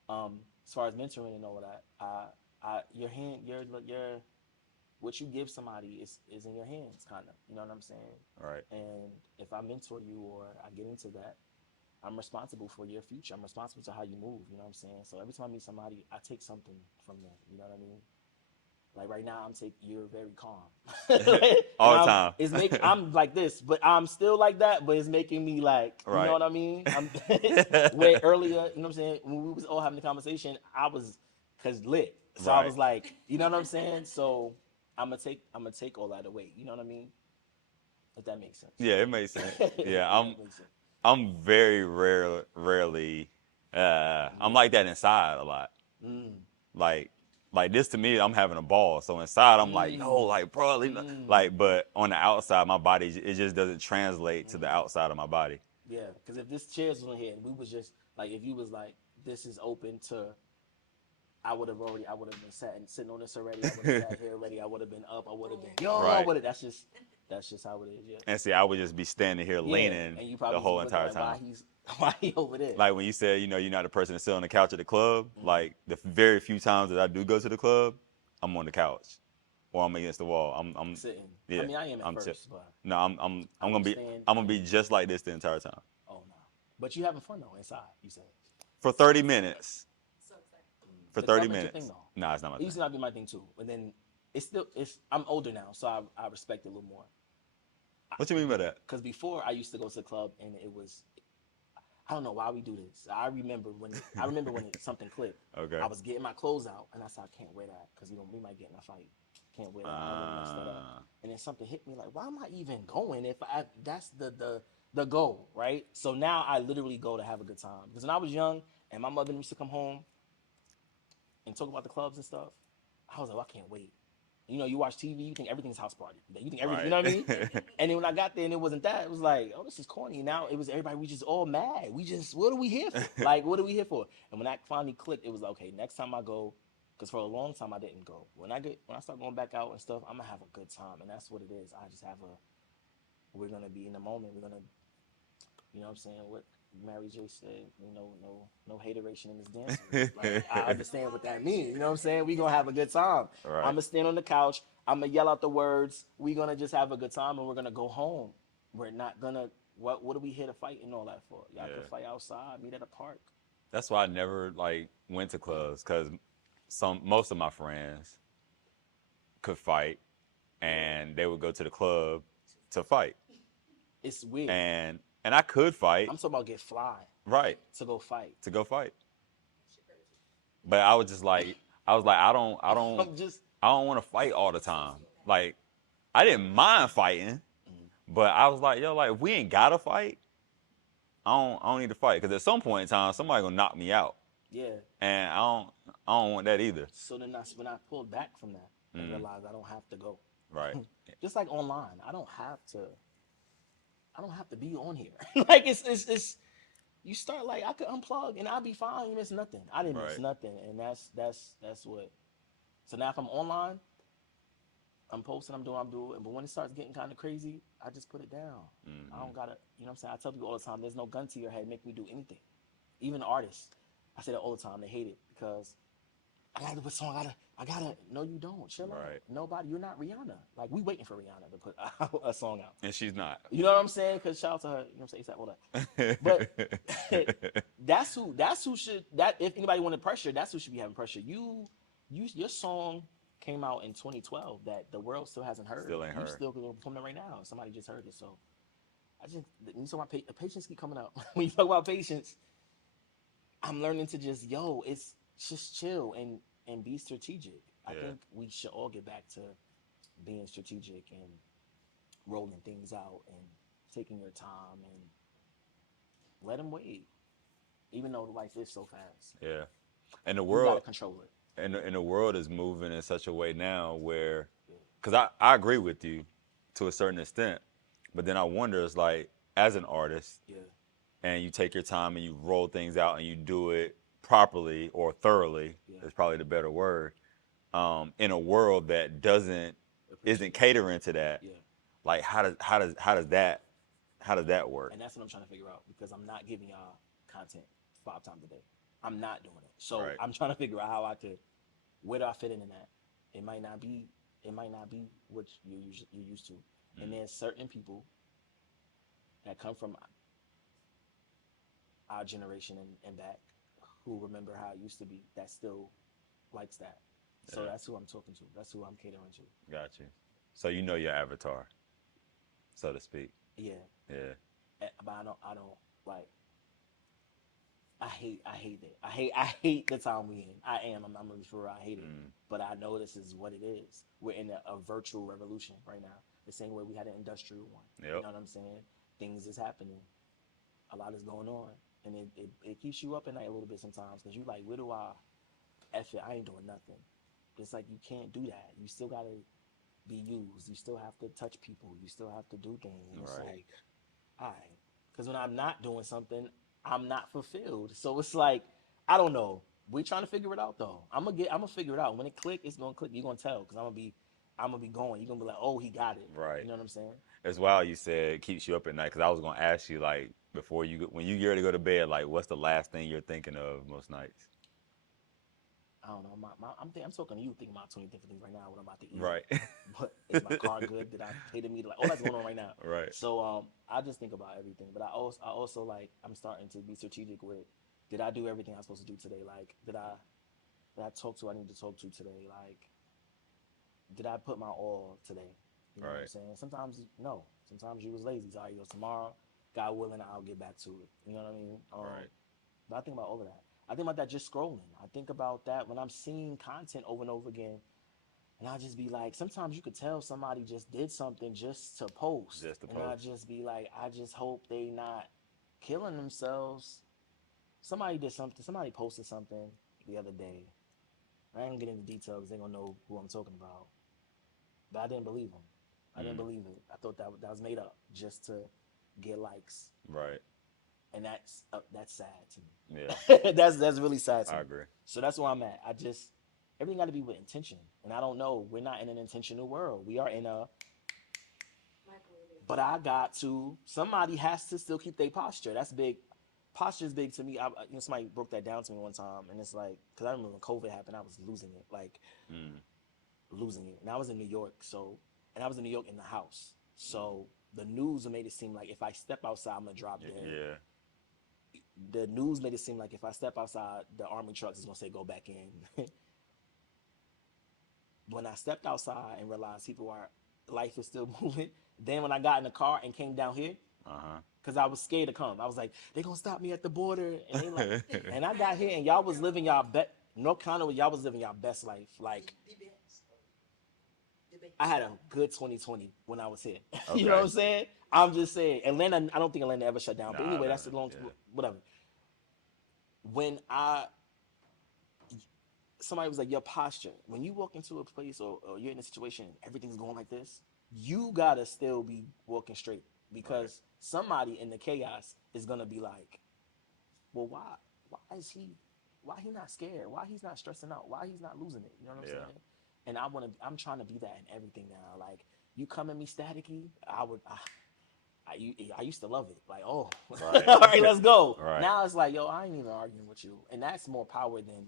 as far as mentoring and all of that, your what you give somebody is in your hands, kind of. You know what I'm saying? Right. And if I mentor you or I get into that, I'm responsible for your future. I'm responsible to how you move. You know what I'm saying? So every time I meet somebody, I take something from them. You know what I mean? Like right now, you're very calm. All the time. I'm like this, but I'm still like that, but it's making me like, you right. know what I mean? Where earlier, you know what I'm saying? When we was all having the conversation, I was lit. So right. I was like, you know what I'm saying? So I'm gonna take all that away. You know what I mean? If that makes sense. Yeah, it makes sense. Yeah, I'm very rarely, I'm like that inside a lot. Like this to me, I'm having a ball. So inside, I'm like, no, like, bro, like, but on the outside, my body, it just doesn't translate to the outside of my body. Yeah, because if this chair's on here and we was just, like, if you was like, this is open to, I would have been sitting on this already. I would have sat here already. I would have been up. I would have been, right. That's just how it is, yeah. And see, I would just be standing here leaning and you the whole entire time. Why he over there? Like when you said, you know, you're not the person to sit on the couch at the club. Like the very few times that I do go to the club, I'm on the couch or I'm against the wall. I'm sitting. Yeah, I mean, I am at first, but no, I'm gonna be just like this the entire time. Oh no, but you having fun though inside. You said for 30 minutes. So excited. For 30 minutes. Nah, it's not my thing. It used to not be my thing too, but then I'm older now, so I respect it a little more. What you mean by that? Because before I used to go to the club and it was, I don't know why we do this. I remember when something clicked. Okay. I was getting my clothes out and I said I can't wear that because we might get in a fight. Can't wear that. I would mess that up. And then something hit me like, why am I even going if that's the goal, right? So now I literally go to have a good time. Because when I was young and my mother used to come home and talk about the clubs and stuff, I was like, I can't wait. You know, you watch TV, you think everything's house party. You think everything, you know what I mean? And then when I got there and it wasn't that, it was like, oh, this is corny. Now it was everybody, we just all mad. We just, what are we here for? Like, what are we here for? And when that finally clicked, it was like, okay, next time I go, because for a long time I didn't go. When I start going back out and stuff, I'm gonna have a good time, and that's what it is. I just have we're gonna be in the moment. We're gonna, you know what I'm saying? What Mary J said, no hateration in this dance. Like, I understand what that means. You know what I'm saying? We gonna have a good time. Right. I'm gonna stand on the couch. I'm gonna yell out the words. We gonna just have a good time, and we're gonna go home. We're not gonna. What are we here to fight and all that for? Y'all can fight outside, meet at a park. That's why I never like went to clubs, because most of my friends could fight, and they would go to the club to fight. It's weird. And I could fight. I'm talking about get fly. Right. To go fight. To go fight. But I was just like, I don't want to fight all the time. Like, I didn't mind fighting, but I was like, yo, like, if we ain't gotta fight, I don't need to fight, because at some point in time, somebody gonna knock me out. Yeah. And I don't want that either. So then when I pulled back from that, I realized I don't have to go. Right. Just like online, I don't have to be on here. Like it's you start like, I could unplug and I'll be fine. You miss nothing. I didn't miss nothing, and that's what. So now if I'm online, I'm posting, I'm doing, but when it starts getting kind of crazy, I just put it down. I don't gotta, you know what I'm saying? I tell people all the time, there's no gun to your head make me do anything. Even artists, I say that all the time. They hate it because I gotta put a song. I gotta. No, you don't. Chill out. Nobody. You're not Rihanna. Like, we waiting for Rihanna to put a song out. And she's not. You know what I'm saying? Because shout out to her. You know what I'm saying? ASAP, all that. But that's who should. That if anybody wanted pressure, that's who should be having pressure. Your song came out in 2012 that the world still hasn't heard. Still ain't heard. You still performing right now. Somebody just heard it. So when you talk about patience keep coming out. When you talk about patience, I'm learning to just it's just chill and be strategic. I think we should all get back to being strategic and rolling things out and taking your time and let them wait, even though life is so fast. Yeah, and the You world gotta control it. And the world is moving in such a way now where, because I agree with you to a certain extent, but then I wonder, it's like, as an artist, and you take your time and you roll things out and you do it properly or thoroughly, is probably the better word, in a world that isn't catering to that. Like, how does that work? And that's what I'm trying to figure out, because I'm not giving y'all content 5 times a day. I'm not doing it. So I'm trying to figure out how where do I fit in that? It might not be what you're used to. And there's certain people that come from our generation and back who remember how it used to be, that still likes that. So that's who I'm talking to. That's who I'm catering to. Got you. So you know your avatar, so to speak. Yeah. Yeah. But I don't like. I hate it. I hate the time we in. I'm really sure I hate it. But I know this is what it is. We're in a virtual revolution right now. The same way we had an industrial one. Yep. You know what I'm saying? Things is happening. A lot is going on. And it keeps you up at night a little bit sometimes, because you like, where do I F it? I ain't doing nothing. It's like, you can't do that. You still got to be used. You still have to touch people. You still have to do things. And it's like, all right. Because when I'm not doing something, I'm not fulfilled. So it's like, I don't know. We're trying to figure it out though. I'm gonna figure it out. When it click, it's gonna click. You're gonna tell, because I'm gonna be going. You're gonna be like, oh, he got it. Right. You know what I'm saying? It's wild you said it keeps you up at night, because I was gonna ask you, like, when you get ready to go to bed, like, what's the last thing you're thinking of most nights? I don't know. I'm talking to you, thinking about 20 different things right now. What I'm about to eat. Right. But is my car good? Did I pay the meter? Like, all that's going on right now. Right. So I just think about everything. But I also like, I'm starting to be strategic with, did I do everything I'm supposed to do today? Like, did I talk to who I need to talk to today? Like, did I put my all today? You know what I'm saying? Sometimes no. Sometimes you was lazy. So tomorrow, God willing, I'll get back to it. You know what I mean? But I think about all of that. I think about that just scrolling. I think about that when I'm seeing content over and over again. And I'll just be like, sometimes you could tell somebody just did something just to post. And I'll just be like, I just hope they not killing themselves. Somebody did something. Somebody posted something the other day. I ain't gonna get into details because they're going to know who I'm talking about. but I didn't believe him. I didn't believe it. I thought that was made up just to get likes, Right. and that's sad to me. Yeah. That's really sad to me. I agree. So that's where I'm at. Everything got to be with intention, and I don't know. We're not in an intentional world. We are in a. But I got to. Somebody has to still keep their posture. That's big. Posture is big to me. Somebody broke that down to me one time, and it's like, because I remember when COVID happened, I was losing it, losing it. And I was in New York, and I was in New York in the house. So the news made it seem like if I step outside, I'm gonna drop dead. Yeah. The news made it seem like if I step outside, the army trucks is gonna say go back in. When I stepped outside and realized life is still moving, then when I got in the car and came down here, because I was scared to come. I was like, they're going to stop me at the border. And they like, and I got here and y'all was living North Carolina, y'all was living y'all best life. Like, I had a good 2020 when I was here. Okay. You know what I'm saying? I'm just saying. Atlanta, I don't think Atlanta ever shut down. But Nah, anyway, that's a long, whatever. When somebody was like, your posture, when you walk into a place or you're in a situation and everything's going like this, you gotta still be walking straight, because somebody in the chaos is gonna be like, well, why is he not scared? Why he's not stressing out? Why he's not losing it? You know what I'm saying? And I'm trying to be that in everything now. Like, you come at me staticky, I used to love it. Like, oh, Right. all right, let's go. Right. Now it's like, yo, I ain't even arguing with you. And that's more power than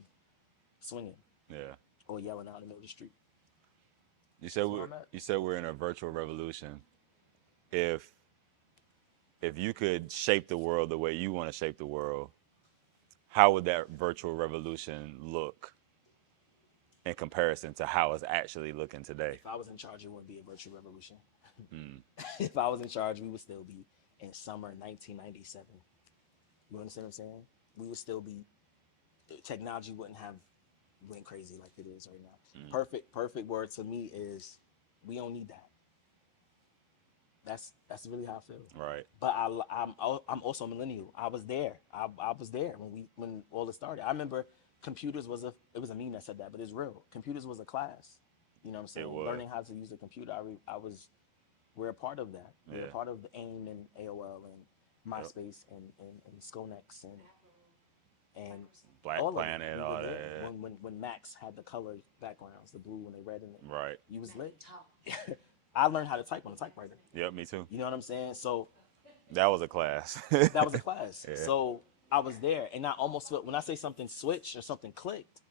swinging or yelling out in the middle of the street. You said we're in a virtual revolution. If you could shape the world the way you want to shape the world, how would that virtual revolution look in comparison to how it's actually looking today? If I was in charge, it wouldn't be a virtual revolution. If I was in charge, we would still be in summer 1997. You understand what I'm saying? We would still be, technology wouldn't have went crazy like it is right now. Perfect word to me is, we don't need that. That's really how I feel. Right. But I'm also a millennial. I was there. I was there when all this started. I remember computers it was a meme that said that, but it's real. Computers was a class. You know what I'm saying? Learning how to use a computer. We're a part of that. We're a part of the AIM and AOL and MySpace and Skonex and Black all Planet and all that. When Macs had the color backgrounds, the blue and the red in it. Right. You was lit. I learned how to type on a typewriter. Yep, me too. You know what I'm saying? So that was a class. that was a class. Yeah. So I was there, and I almost felt, when I say something switched or something clicked,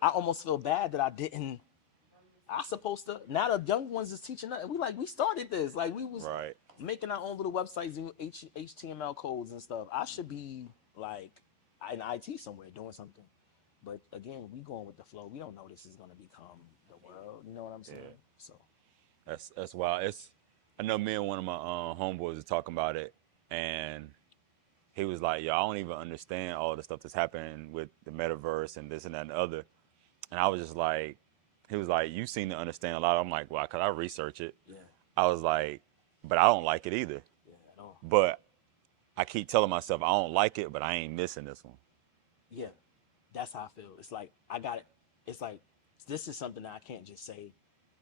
I almost feel bad that I didn't. I supposed to. Now the young ones is teaching us. We started this. Like, we was making our own little websites, using HTML codes and stuff. I should be like in IT somewhere doing something. But again, we going with the flow. We don't know this is gonna become the world. You know what I'm saying? Yeah. So that's wild. I know me and one of my homeboys were talking about it, and he was like, yo, I don't even understand all the stuff that's happening with the metaverse and this and that and the other. And I was just like, he was like, you seem to understand a lot. I'm like, well, because I research it. yeah, I was like, but I don't like it either. yeah, at all. But I keep telling myself I don't like it, but I ain't missing this one. Yeah, that's how I feel. It's like I got it. It's like, this is something that I can't just say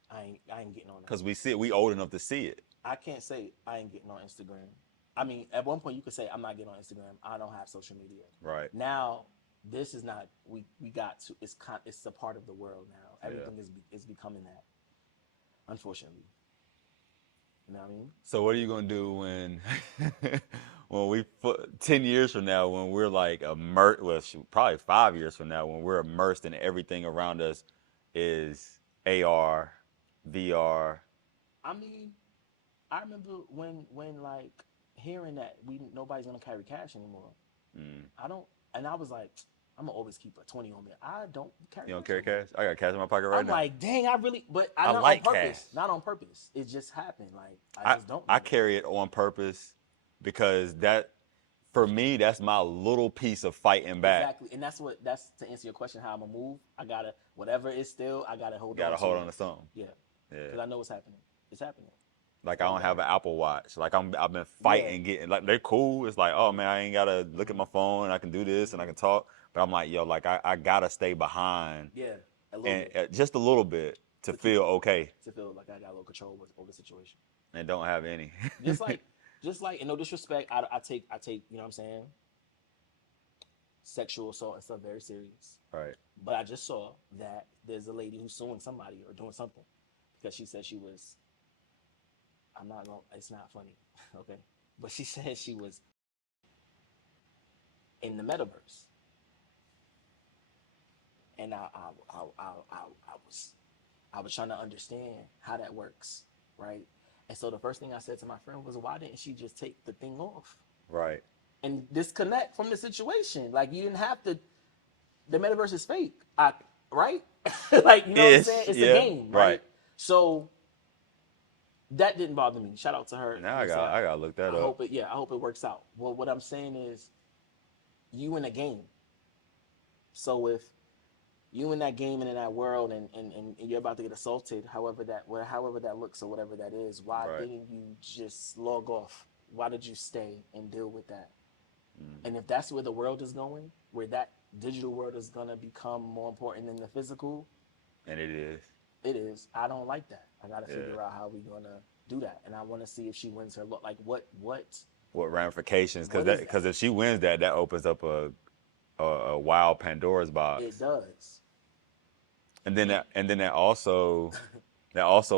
I ain't getting on that. Because we see it, we old enough to see it. I can't say I ain't getting on Instagram. I mean, at one point you could say I'm not getting on Instagram. I don't have social media. Right. Now, this is not. We got to. It's a part of the world now. Everything is becoming that. Unfortunately. You know what I mean? So what are you gonna do when 10 years from now, when we're like immersed? Well, probably 5 years from now, when we're immersed in everything around us is AR, VR. I mean, I remember when like hearing that nobody's gonna carry cash anymore. And I was like, I'm gonna always keep a 20 on me. I don't carry. You don't carry cash? I got cash in my pocket right I'm now. like, dang, I really, but I not like on purpose. cash. Not on purpose. It just happened. Like, I just don't. I carry it on purpose because that, for me, that's my little piece of fighting back. Exactly, and that's to answer your question. How I'm gonna move? I gotta, whatever is still, I gotta hold. Gotta hold on to something. Yeah. Yeah. Because I know what's happening. It's happening. Like, I don't have an Apple Watch. Like, I've been fighting getting, like, they're cool. It's like, oh man, I ain't gotta look at my phone. I can do this and I can talk. But I'm like, yo, like I gotta stay behind. Yeah. A little bit. Just a little bit to feel okay to feel like I got a little control over the situation. and don't have any. Just like, and no disrespect, I take, you know what I'm saying, sexual assault and stuff very serious. Right. But I just saw that there's a lady who's suing somebody or doing something because she said she was. I'm not gonna. It's not funny, okay? But she said she was in the metaverse, and I was trying to understand how that works, right? And so the first thing I said to my friend was, why didn't she just take the thing off Right. and disconnect from the situation? Like, you didn't have to. The metaverse is fake, right? Like, you know what I'm saying? It's a game, right? So that didn't bother me. Shout out to her. Now I gotta look that up. I hope it works out. Well, what I'm saying is, you in a game. So if you in that game and in that world and you're about to get assaulted, however that looks or whatever that is, why didn't you just log off? Why did you stay and deal with that? And if that's where the world is going, where that digital world is gonna become more important than the physical, and it is. It is. I don't like that. I gotta figure out how we're gonna do that, and I want to see if she wins her. Like what ramifications? Because if she wins that opens up a wild Pandora's box. It does. And then that also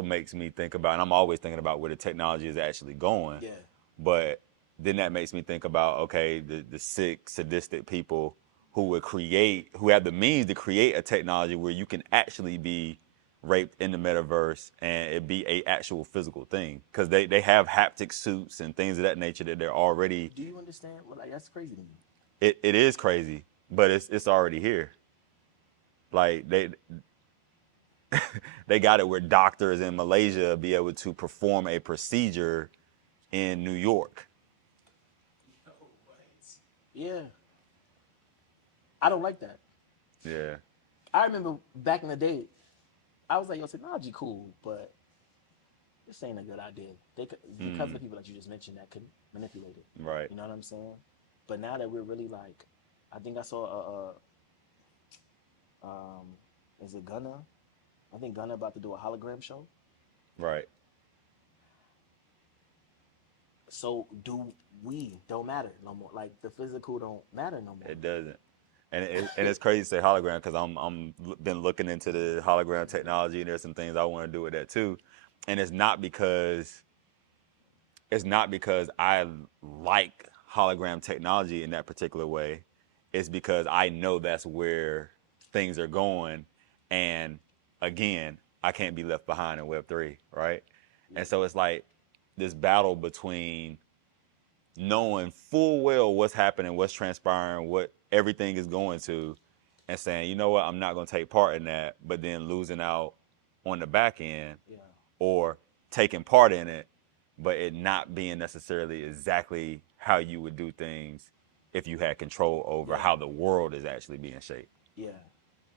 makes me think about, and I'm always thinking about where the technology is actually going. Yeah. But then that makes me think about, okay, the sick, sadistic people who have the means to create a technology where you can actually be raped in the metaverse and it be a actual physical thing, because they have haptic suits and things of that nature that they're already. Do you understand? Well, like, that's crazy to me. It is crazy, but it's already here. Like they got it where doctors in Malaysia be able to perform a procedure in New York. Yeah. I don't like that. Yeah. I remember back in the day, I was like, yo, technology cool, but this ain't a good idea. Because of the people that you just mentioned that could manipulate it. Right. You know what I'm saying? But now that we're really like, I think I saw is it Gunna? I think Gunna about to do a hologram show. Right. So don't matter no more. Like, the physical don't matter no more. It doesn't. And it's crazy to say hologram, because I'm been looking into the hologram technology, and there's some things I want to do with that too. And it's not because I like hologram technology in that particular way. It's because I know that's where things are going, and again, I can't be left behind in Web3, right? And so it's like this battle between knowing full well what's happening, what's transpiring, what everything is going to, and saying, you know what, I'm not going to take part in that, but then losing out on the back end, or taking part in it, but it not being necessarily exactly how you would do things if you had control over how the world is actually being shaped. Yeah,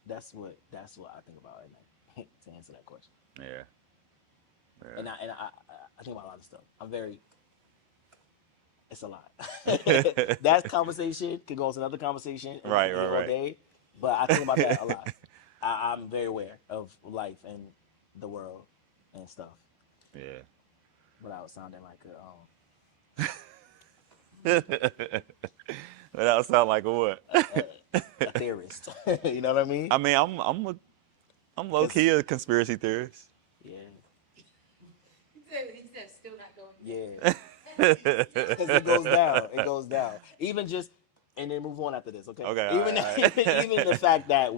that's what I think about right now, to answer that question. Yeah. And I think about a lot of stuff. It's a lot. That conversation could go into another conversation all day, but I think about that a lot. I'm very aware of life and the world and stuff. Yeah. Without sounding like Without sounding like a what? a theorist. You know what I mean? I mean, I'm low key a conspiracy theorist. Yeah. He said still not going. Yeah. Because it goes down. It goes down. Even just, and then move on after this, okay? Okay. Even the fact that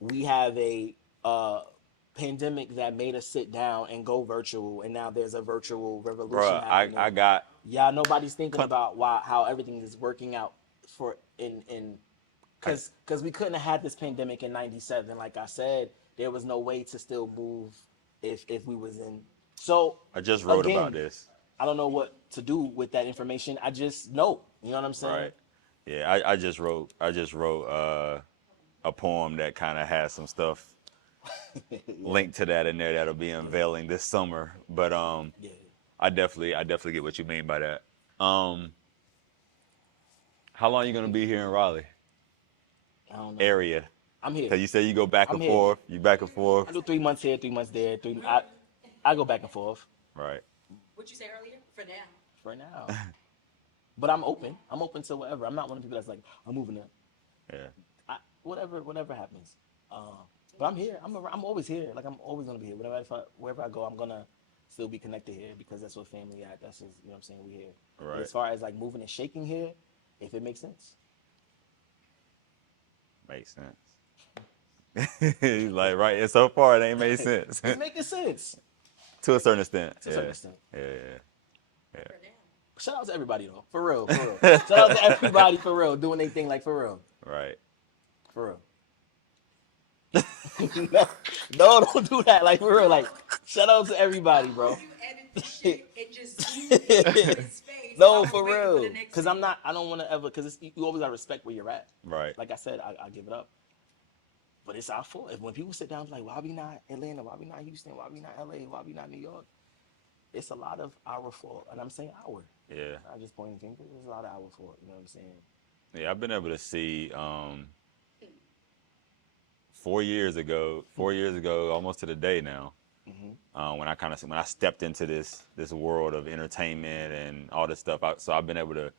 we have a pandemic that made us sit down and go virtual, and now there's a virtual revolution happening. I got. Yeah, nobody's thinking about how everything is working out because we couldn't have had this pandemic in '97. Like I said, there was no way to still move if we was in. So I just wrote again, about this. I don't know what to do with that information. I just know. You know what I'm saying? Right. Yeah, I just wrote a poem that kind of has some stuff linked to that in there that'll be unveiling this summer. But I definitely get what you mean by that. How long are you gonna be here in Raleigh? I don't know. Area. I'm here. Cause you say you go back I'm and here. forth. You back and forth. I do 3 months here, 3 months there. I go back and forth Right. What you say earlier? For now. for now. But I'm open. I'm open to whatever. I'm not one of the people that's like, I'm moving there. Yeah. Whatever happens. But I'm here. I'm always here. Like I'm always gonna be here. Wherever I go, I'm gonna still be connected here because that's what family at. That's just, you know what I'm saying. We here. But Right. as far as like moving and shaking here, if it makes sense. Makes sense. He's like, right. And so far, it ain't made sense. It's making sense To a certain extent. to a certain extent. Yeah. For now. Shout out to everybody though, for real, for real. Shout out to everybody for real, doing their thing like for real, Right. for real. no, don't do that. Like for real, like shout out to everybody, bro. You edit the shit and just leave it in his face. No, while for we're waiting real. the next Because scene. I don't want to ever, because you always got to respect where you're at. Right. Like I said, I give it up. But it's our fault. If when people sit down, like, why we not Atlanta? Why we not Houston? Why we not LA? Why we not New York? It's a lot of our fault. And I'm saying our. Yeah. I just pointing fingers. It's a lot of our fault. You know what I'm saying? Yeah. I've been able to see 4 years ago, almost to the day now, when I stepped into this world of entertainment and all this stuff. So I've been able to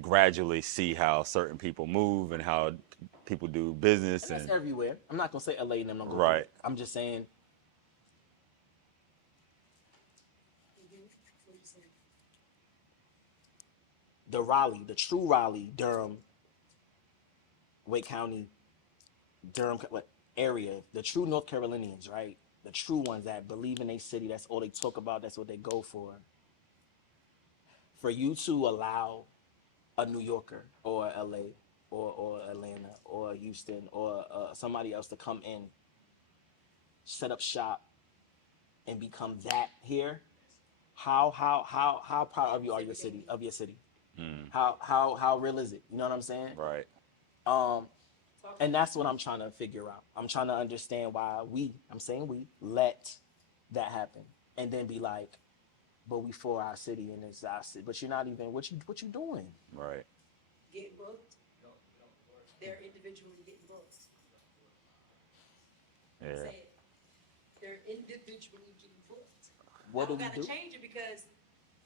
gradually see how certain people move and how people do business And that's and everywhere. I'm not going to say LA and them. Right. I'm just saying What you say? the Raleigh, the true Raleigh, Durham, Wake County, Durham area, the true North Carolinians, right? The true ones that believe in a city, that's all they talk about, that's what they go for. For you to allow a New Yorker or LA or Atlanta or Houston or somebody else to come in, set up shop, and become that here, how proud of you are your city of your city? How real is it? You know what I'm saying? right. And that's what I'm trying to figure out. I'm trying to understand why I'm saying we let that happen, and then be like, but we for our city and it's our city. But you're not even what you doing? Right. Get booked. They're individually getting booked. Yeah. Say it. They're individually getting booked. What do I we gotta do? change it because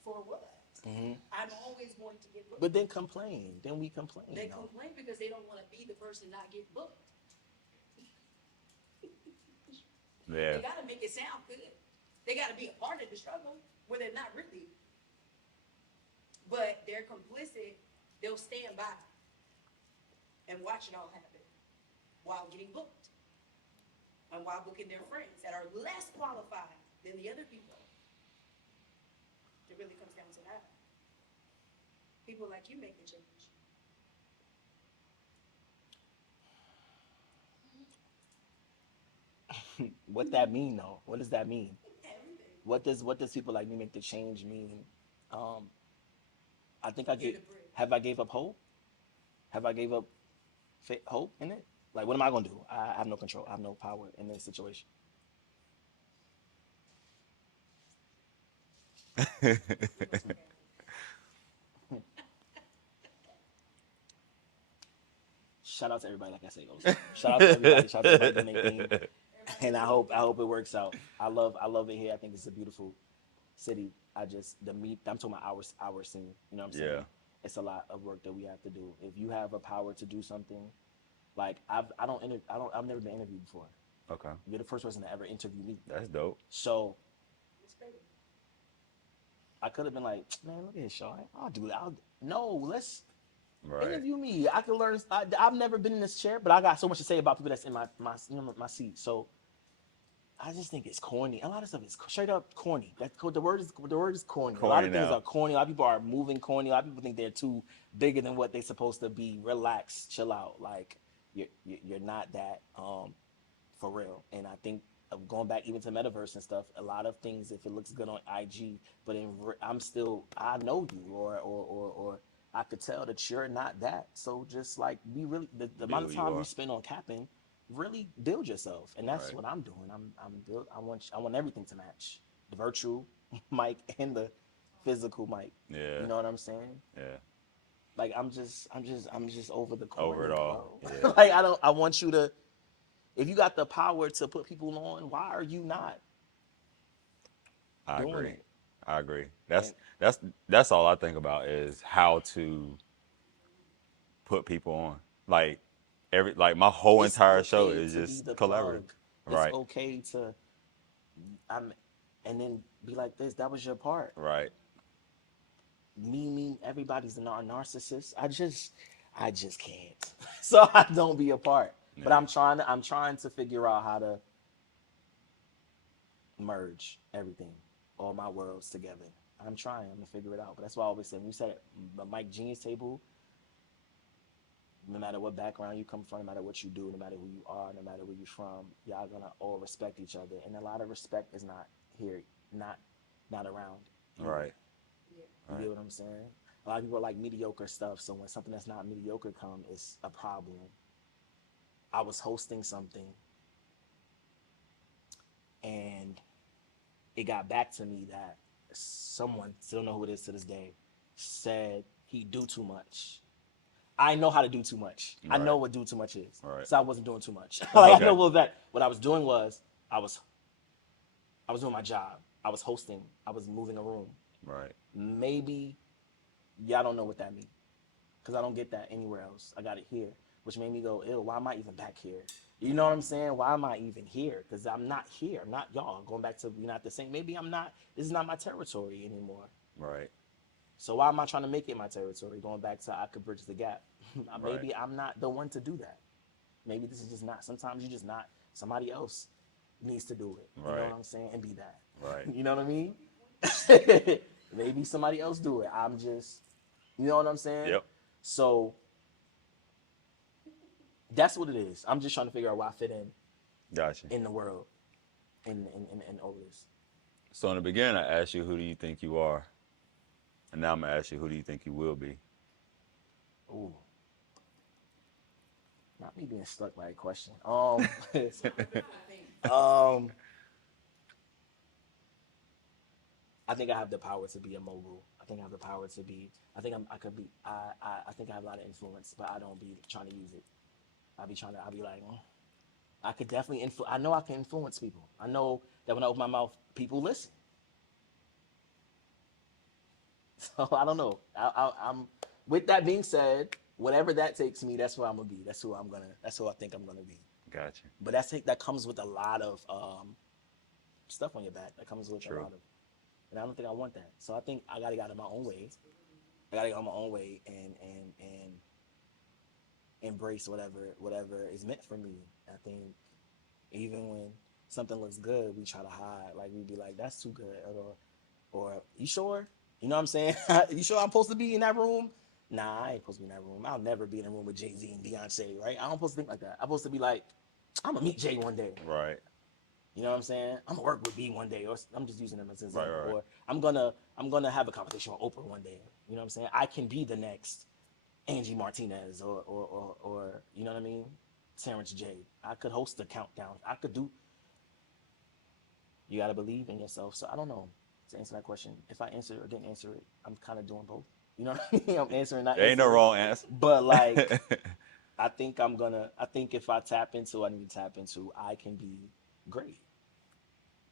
for what? I'm always going to get booked. But then complain. Then we complain. They though. complain because they don't want to be the person not get booked. Yeah. They gotta make it sound good. They gotta be a part of the struggle where they're not really. But they're complicit. They'll stand by and watch it all happen while getting booked and while booking their friends that are less qualified than the other people. It really comes down to that. People like you make the change. What that mean though? What does that mean? Everything. What does people like me make the change mean? I think I Get gave. a break. Have I gave up hope? Have I gave up hope in it? Like, what am I gonna do? I have no control. I have no power in this situation. Shout out to everybody, like I say, goes. Shout out to everybody. Shout out to everybody doing their thing. And I hope it works out. I love it here. I think it's a beautiful city. I'm talking about our scene. You know what I'm saying? Yeah. It's a lot of work that we have to do. If you have a power to do something, like I've never been interviewed before. Okay. You're the first person to ever interview me. That's dope. So It's crazy. I could have been like, man, look at his show. I'll do it. Let's Right. interview me. I can learn. I've never been in this chair, but I got so much to say about people that's in my seat. So I just think it's corny. A lot of stuff is straight up corny. The word is corny. A lot of Corny things now. are corny. A lot of people are moving corny. A lot of people think they're too bigger than what they're supposed to be. Relax, chill out. Like you're not that for real. And I think of going back even to metaverse and stuff. A lot of things, if it looks good on IG, but I know you or I could tell that you're not that. So just like be really the amount of who you time are. you spend on capping, really build yourself, and that's Right. what I'm doing. I'm build. I want everything to match the virtual mic and the physical mic. Yeah. You know what I'm saying? Yeah. Like I'm just over the corner, Over it all. bro. Yeah. Like I want you to. If you got the power to put people on, why are you not I doing agree. it? I agree. And That's all I think about is how to put people on. Like like my whole it's entire show okay is to be just the collaborative. plug. It's Right. okay to and then be like this. That was your part. Right. Me, everybody's a narcissist. I just can't. So I don't be a part. But Yeah. I'm trying to figure out how to merge everything, all my worlds together. I'm gonna figure it out. But that's why I always say, when we said the Mic Genius table, no matter what background you come from, no matter what you do, no matter who you are, no matter where you're from, y'all gonna all respect each other. And a lot of respect is not here, not around. Right. You get what I'm saying? A lot of people like mediocre stuff, so when something that's not mediocre come, it's a problem. I was hosting something, and it got back to me that someone, still don't know who it is to this day, said he do too much. I know how to do too much. I know Right. what do too much is. Right. So I wasn't doing too much. Like I Okay. know what I was doing was I was doing my job. I was hosting. I was moving a room. Right. Maybe y'all don't know what that means, because I don't get that anywhere else. I got it here, which made me go, ew, why am I even back here? You know what I'm saying? Why am I even here? Because I'm not here. I'm not y'all. Going back to we're not the same. Maybe I'm not. This is not my territory anymore. Right. So why am I trying to make it my territory? Going back to I could bridge the gap. Right. Maybe I'm not the one to do that. Maybe this is just not. Sometimes you just not. Somebody else needs to do it. You know Right. what I'm saying? And be that. Right. You know what I mean? Maybe somebody else do it. I'm just. You know what I'm saying? Yep. So that's what it is. I'm just trying to figure out where I fit Gotcha. in the world, in all this. So in the beginning, I asked you, who do you think you are? And now I'm gonna ask you, who do you think you will be? Ooh, not me being stuck by a question. Um, I think I have the power to be a mogul. I think I have the power to be. I think I could be. I think I have a lot of influence, but I don't be trying to use it. I'll be like, I could definitely I know I can influence people. I know that when I open my mouth, people listen. So I don't know. I'm. With that being said, whatever that takes me, that's where I'm gonna be. That's who I'm gonna. That's who I think I'm gonna be. Gotcha. But that comes with a lot of stuff on your back. That comes with True. a lot of, and I don't think I want that. So I think I gotta get out of my own way. I gotta get out of my own way and embrace whatever is meant for me. I think even when something looks good, we try to hide. Like we'd be like, "That's too good," or "You sure?" You know what I'm saying? You sure I'm supposed to be in that room? Nah, I ain't supposed to be in that room. I'll never be in a room with Jay-Z and Beyonce, right? I don't supposed to think like that. I'm supposed to be like, I'm gonna meet Jay one day. Right. You know what I'm saying? I'm gonna work with B one day, or I'm just using them as an example. Right. Or I'm gonna have a conversation with Oprah one day. You know what I'm saying? I can be the next Angie Martinez or you know what I mean? Terrence J. I could host the countdown. I could do. You gotta believe in yourself. So I don't know to answer that question. If I answer or didn't answer it, I'm kind of doing both. You know what I mean? I'm answering, not There ain't no answering. wrong answer. But like, I think if I tap into what I need to tap into, I can be great.